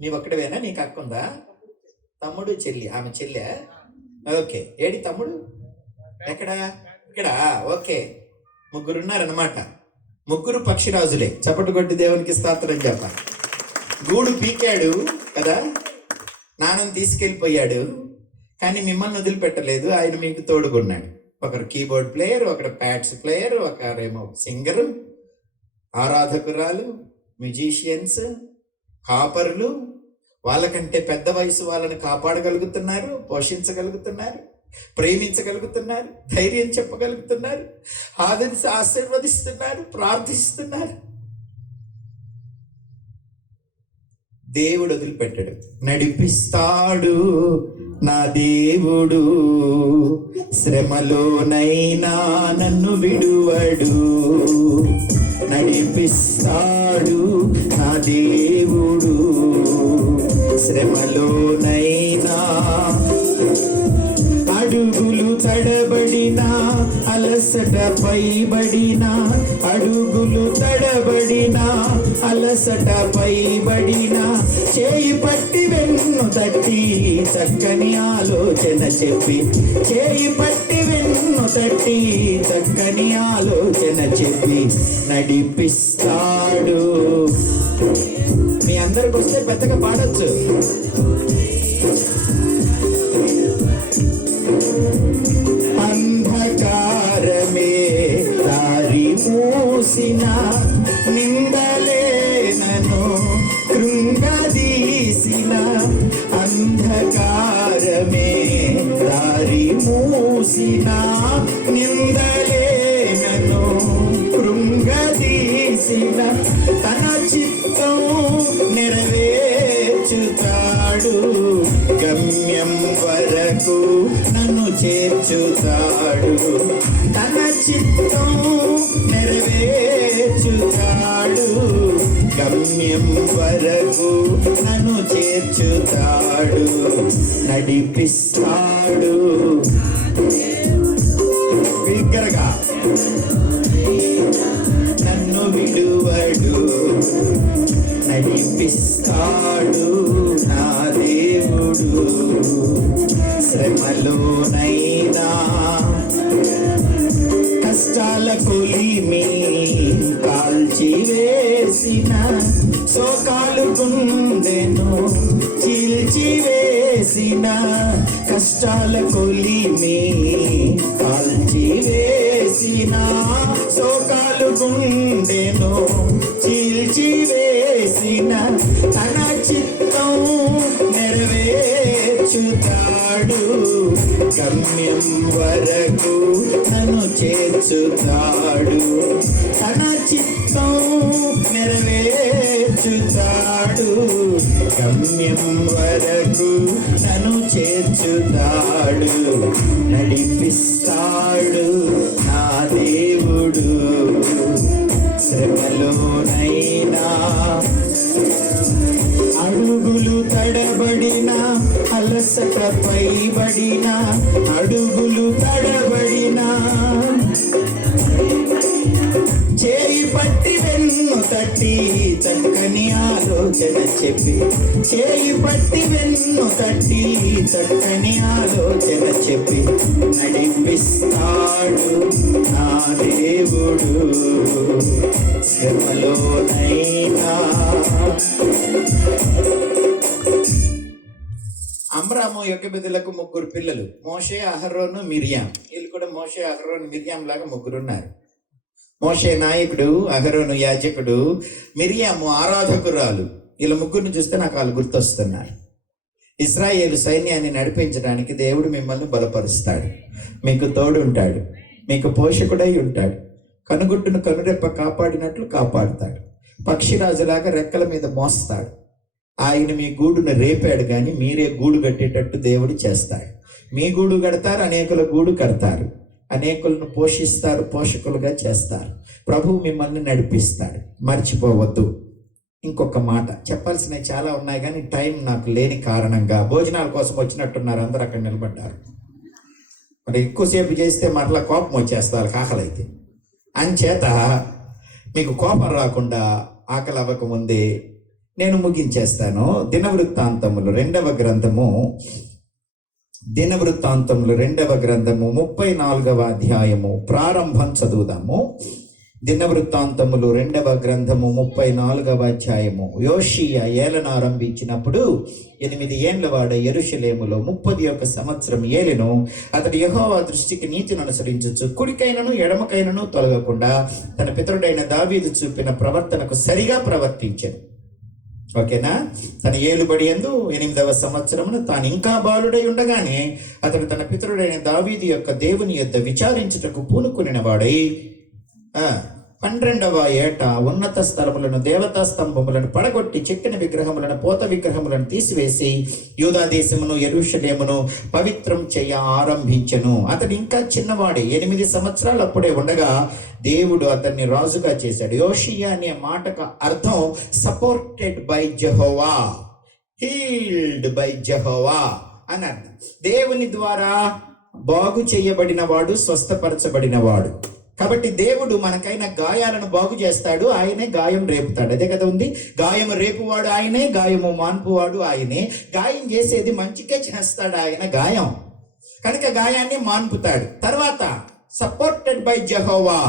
నీ ఒక్కడవేనా, నీకు అక్క ఉందా? తమ్ముడు చెల్లి, ఆమె చెల్లె. ఓకే, ఏడి తమ్ముడు ఎక్కడా? ఇక్కడ. ఓకే, ముగ్గురు ఉన్నారనమాట. ముగ్గురు పక్షిరాజులే. చప్పటి కొట్టి దేవునికి స్తోత్రం చెప్పాలి. గూడు పీకాడు కదా, నాన్నని తీసుకెళ్ళిపోయాడు, కానీ మిమ్మల్ని వదిలిపెట్టలేదు. ఆయన మీకు తోడుకున్నాడు. ఒకరు కీబోర్డ్ ప్లేయర్, ఒకరు ప్యాడ్స్ ప్లేయర్, ఒకరేమో సింగరు, ఆరాధకురాలు, మ్యూజిషియన్స్, కాపరులు. వాళ్ళకంటే పెద్ద వయసు వాళ్ళని కాపాడగలుగుతున్నారు, పోషించగలుగుతున్నారు, ప్రేమించగలుగుతున్నారు, ధైర్యం చెప్పగలుగుతున్నారు, ఆశీర్వదిస్తున్నారు, ప్రార్థిస్తున్నారు. దేవుడు వదిలిపెట్టాడు, నడిపిస్తాడు నా దేవుడు, శ్రమలోనైనా నన్ను విడువడు. నడిపిస్తాడు నా దేవుడు, శ్రమలోనైనా. అడుగులు తడబడినా, అలసట పైబడినా, అడుగులు తడబడినా, అలసట పైబడినా, చేయి పట్టి వెన్ను తట్టి చక్కని ఆలోచన చెప్పి, చేయి పట్టి వెన్ను తట్టి చక్కని ఆలోచన చెప్పి నడిపిస్తాడు. మీ అందరికి వస్తే పెద్దగా పాడొచ్చు. అంధకారమే దారి మూసిన, నిందలే నన్ను కృంగదీసిన. అంధకారమే దారి మూసిన, నిందలే నన్ను కృంగదీసిన. తన చిత్తం నెరవేర్చుతాడు, గమ్యం వరకు నన్ను చేర్చుతాడు. తన చిత్తం నెరవేర్చుతాడు, గమ్యం వరకు నన్ను చేర్చుతాడు. నడిపిస్తాడు బిగ్గరగా, నన్ను విడువడు. నడిపిస్తాడు నా దేవుడు, శ్రమలోనైనా. కష్టాల కొలిమి కాల్చివేసిన, శోకాలు గుండెను చీల్చివేసిన. కష్టాల కొలిమి కాల్చివేసిన, శోకాలు గుండెను చీల్చివేసిన. తన చిత్తం నెరవేర్చుతాడు, గమ్యం వరకు నన్ను చేర్చుతాడు. తన చిత్తం నెరవేర్చుతాడు, గమ్యం వరకు నన్ను చేర్చుతాడు. నడిపిస్తాడు నా దేవుడు, శ్రమలోనైనా. అడుగులు తడబడినా, అలసట పైబడినా, అడుగులు తడబడినా, చేయి పట్టి వెన్ను తట్టి చక్కని ఆలోచన చెప్పి, చేయి పట్టి వెన్ను తట్టి చక్కని ఆలోచన చెప్పి నడిపిస్తాడు నా దేవుడు, శ్రమలోనైనా. అమ్రాము యొకెబెదులకు ముగ్గురు పిల్లలు, మోషే, అహరోను, మిరియాం. వీళ్ళు కూడా మోషే, అహరోను, మిరియాం లాగా ముగ్గురు ఉన్నారు. మోషే నాయకుడు, అహరోను యాజకుడు, మిరియాము ఆరాధకురాలు. వీళ్ళ ముగ్గురిని చూస్తే నాకు వాళ్ళు గుర్తొస్తున్నారు. ఇశ్రాయేలు సైన్యాన్ని నడిపించడానికి దేవుడు మిమ్మల్ని బలపరుస్తాడు, మీకు తోడుంటాడు, మీకు పోషకుడై ఉంటాడు, కనుగుడ్డును కనురెప్ప కాపాడినట్లు కాపాడుతాడు, పక్షిరాజులాగా రెక్కల మీద మోస్తాడు. ఆయన మీ గూడును రేపాడు, కానీ మీరే గూడు కట్టేటట్టు దేవుడు చేస్తాడు. మీ గూడు కడతారు, అనేకుల గూడు కడతారు, అనేకులను పోషిస్తారు, పోషకులుగా చేస్తారు. ప్రభువు మిమ్మల్ని నడిపిస్తాడు, మర్చిపోవద్దు. ఇంకొక మాట చెప్పాల్సినవి చాలా ఉన్నాయి, కానీ టైం నాకు లేని కారణంగా భోజనాల కోసం వచ్చినట్టున్నారు, అందరూ అక్కడ నిలబడ్డారు. మరి ఎక్కువసేపు చేస్తే మరలా కోపం వచ్చేస్తారు ఆకలైతే. అంచేత మీకు కోపం రాకుండా ఆకలి అవ్వకముందే నేను ముగించేస్తాను. దినవృత్తాంతములు 2వ గ్రంథము 34వ అధ్యాయము ప్రారంభం చదువుదాము. దినవృత్తాంతములు 2వ గ్రంథము 34వ అధ్యాయము. యోషియా ఏలన ఆరంభించినప్పుడు 8 ఏండ్ల వాడ యెరూషలేములో 31 సంవత్సరం ఏలెను. అతడు యెహోవా దృష్టికి నీతిని అనుసరించుచు కుడికైనను ఎడమకైనను తొలగకుండా తన పితరుడైన దావీదు చూపిన ప్రవర్తనకు సరిగా ప్రవర్తించెను. ఓకేనా? తన ఏలుబడి యందు 8వ సంవత్సరమున తాను ఇంకా బాలుడై ఉండగానే అతడు తన పితరుడైన దావీదు యొక్క దేవుని యొద్ద విచారించుటకు పూనుకునిన వాడై 12వ ఏట ఉన్నత స్థలములను, దేవతా స్తంభములను పడగొట్టి చెక్కిన విగ్రహములను, పోత విగ్రహములను తీసివేసి యూదా దేశమును యెరూషలేమును పవిత్రం చేయ ఆరంభించెను. అతడు ఇంకా చిన్నవాడే, 8 సంవత్సరాలు అప్పుడే ఉండగా దేవుడు అతన్ని రాజుగా చేశాడు. యోషియా అనే మాటకు అర్థం supported by Jehovah, healed by Jehovah అని అర్థం. దేవుని ద్వారా బాగు చేయబడిన వాడు, స్వస్థపరచబడిన వాడు. కాబట్టి దేవుడు మనకైన గాయాలను బాగు చేస్తాడు, ఆయనే గాయం రేపుతాడు. అదే కదా ఉంది, గాయము రేపువాడు ఆయనే, గాయము మాన్పువాడు ఆయనే. గాయం చేసేది మంచికే చేస్తాడు ఆయన గాయం, కనుక గాయాన్ని మాన్పుతాడు. తర్వాత సపోర్టెడ్ బై జెహోవా,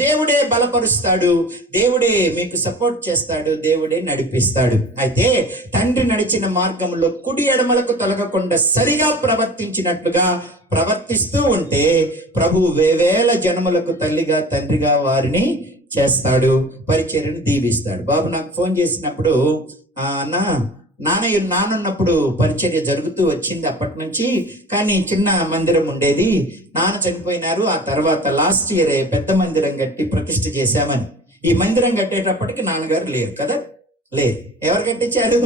దేవుడే బలపరుస్తాడు, దేవుడే మీకు సపోర్ట్ చేస్తాడు, దేవుడే నడిపిస్తాడు. అయితే తండ్రి నడిచిన మార్గంలో కుడి ఎడమలకు తొలగకుండా సరిగా ప్రవర్తించినట్లుగా ప్రవర్తిస్తూ ఉంటే ప్రభువు వేవేల జనములకు తల్లిగా తండ్రిగా వారిని చేస్తాడు, పరిచర్యను దీవిస్తాడు. బాబు నాకు ఫోన్ చేసినప్పుడు నానున్నప్పుడు పరిచర్య జరుగుతూ వచ్చింది అప్పటి నుంచి, కానీ చిన్న మందిరం ఉండేది. నాన్న చనిపోయినారు, ఆ తర్వాత లాస్ట్ ఇయర్ పెద్ద మందిరం కట్టి ప్రతిష్ఠ చేశామని. ఈ మందిరం కట్టేటప్పటికి నాన్నగారు లేరు కదా, లేదు. ఎవరు కట్టించారు?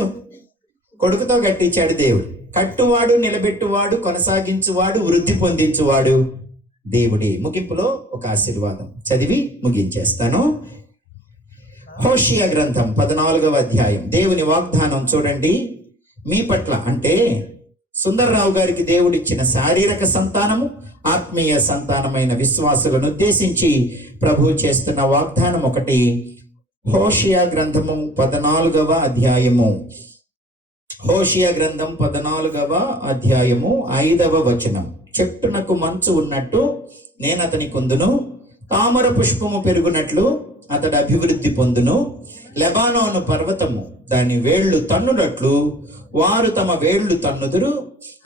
కొడుకుతో కట్టించాడు దేవుడు. కట్టువాడు, నిలబెట్టువాడు, కొనసాగించువాడు, వృద్ధి పొందించువాడు దేవుడే. ముగింపులో ఒక ఆశీర్వాదం చదివి ముగించేస్తాను. హోషియా గ్రంథం 14వ అధ్యాయం. దేవుని వాగ్దానం చూడండి. మీ పట్ల అంటే సుందర్రావు గారికి దేవుడిచ్చిన శారీరక సంతానము, ఆత్మీయ సంతానమైన విశ్వాసులను ఉద్దేశించి ప్రభు చేస్తున్న వాగ్దానం ఒకటి. హోషియా గ్రంథము 14వ అధ్యాయము. హోషియా గ్రంథం 14వ అధ్యాయము 5వ వచనం. చెట్టునకు మంచు ఉన్నట్టు నేను అతని కుందును, తామర పుష్పము పెరుగునట్లు అతడు అభివృద్ధి పొందును. లెబానోను పర్వతము దాని వేళ్లు తన్నునట్లు వారు తమ వేళ్లు తన్నుదురు.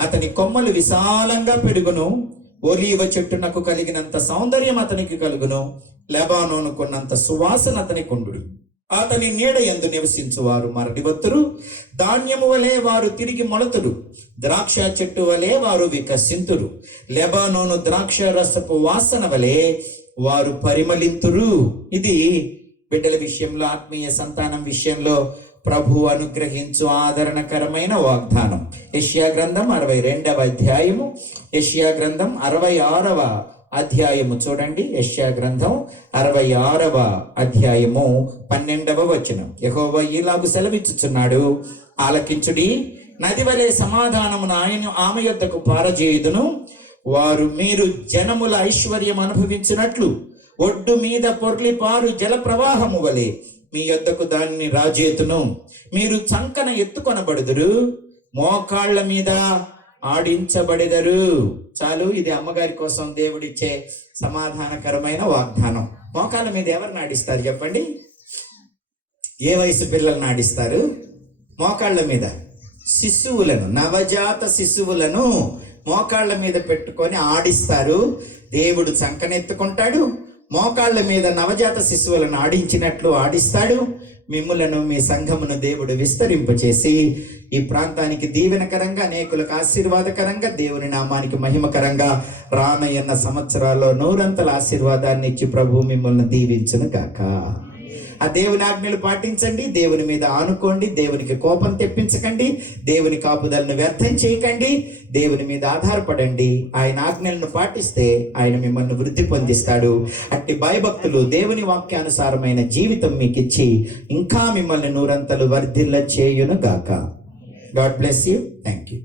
అతని కొమ్మలు విశాలంగా పెరుగును. ఒలీవ చెట్టునకు కలిగినంత సౌందర్యం అతనికి కలుగును. లెబానోను కొన్నంత సువాసన అతనికి ఉండును. అతని నీడ యందు నివసించు వారు మరడివత్తురు. ధాన్యము వలె వారు తిరిగి మొలతురు. ద్రాక్ష చెట్టు వలె వారు వికసింతురు. లెబానోను ద్రాక్ష రసపు వాసన వలె వారు పరిమళింతురు. ఇది బిడ్డల విషయంలో, ఆత్మీయ సంతానం విషయంలో ప్రభు అనుగ్రహించు ఆదరణకరమైన వాగ్దానం. యెషయా గ్రంథం 62వ అధ్యాయము, యెషయా గ్రంథం 66వ అధ్యాయము చూడండి. యెషయా గ్రంథం 66వ అధ్యాయము 12వ వచనం. యెహోవా ఇలాగు సెలవిచ్చుచున్నాడు, ఆలకించుడి, నది వలె సమాధానమును ఆమె యొద్దకు పారజేయుదును. వారు మీరు జనముల ఐశ్వర్యం అనుభవించినట్లు ఒడ్డు మీద పొర్లి పారు జల ప్రవాహము వలె మీ యొద్దకు దానిని రాజేతును. మీరు చంకన ఎత్తుకొనబడుదురు, మోకాళ్ల మీద ఆడించబడెదరు. చాలు, ఇది అమ్మగారి కోసం దేవుడిచ్చే సమాధానకరమైన వాగ్దానం. మోకాళ్ళ మీద ఎవరిని ఆడిస్తారు చెప్పండి? ఏ వయసు పిల్లల్ని ఆడిస్తారు? మోకాళ్ళ మీద శిశువులను, నవజాత శిశువులను మోకాళ్ళ మీద పెట్టుకొని ఆడిస్తారు. దేవుడు చంకనెత్తుకుంటాడు, మోకాళ్ళ మీద నవజాత శిశువులను ఆడించినట్లు ఆడిస్తాడు. మిమ్ములను, మీ సంఘమును దేవుడు విస్తరింపచేసి ఈ ప్రాంతానికి దీవెనకరంగా, అనేకులకు ఆశీర్వాదకరంగా, దేవుని నామానికి మహిమకరంగా రానయ్యన్న సంవత్సరాల్లో నూరంతల ఆశీర్వాదాన్ని ఇచ్చి ప్రభు మిమ్మల్ని దీవించును గాక. ఆ దేవుని ఆజ్ఞలు పాటించండి, దేవుని మీద ఆనుకోండి, దేవునికి కోపం తెప్పించకండి, దేవుని కాపుదలను వ్యర్థం చేయకండి, దేవుని మీద ఆధారపడండి. ఆయన ఆజ్ఞలను పాటిస్తే ఆయన మిమ్మల్ని వృద్ధి పొందిస్తాడు. అట్టి భయభక్తులు, దేవుని వాక్యానుసారమైన జీవితం మీకు ఇచ్చి ఇంకా మిమ్మల్ని నూరంతలు వర్ధిల్ల చేయును గాక. God bless you. Thank you.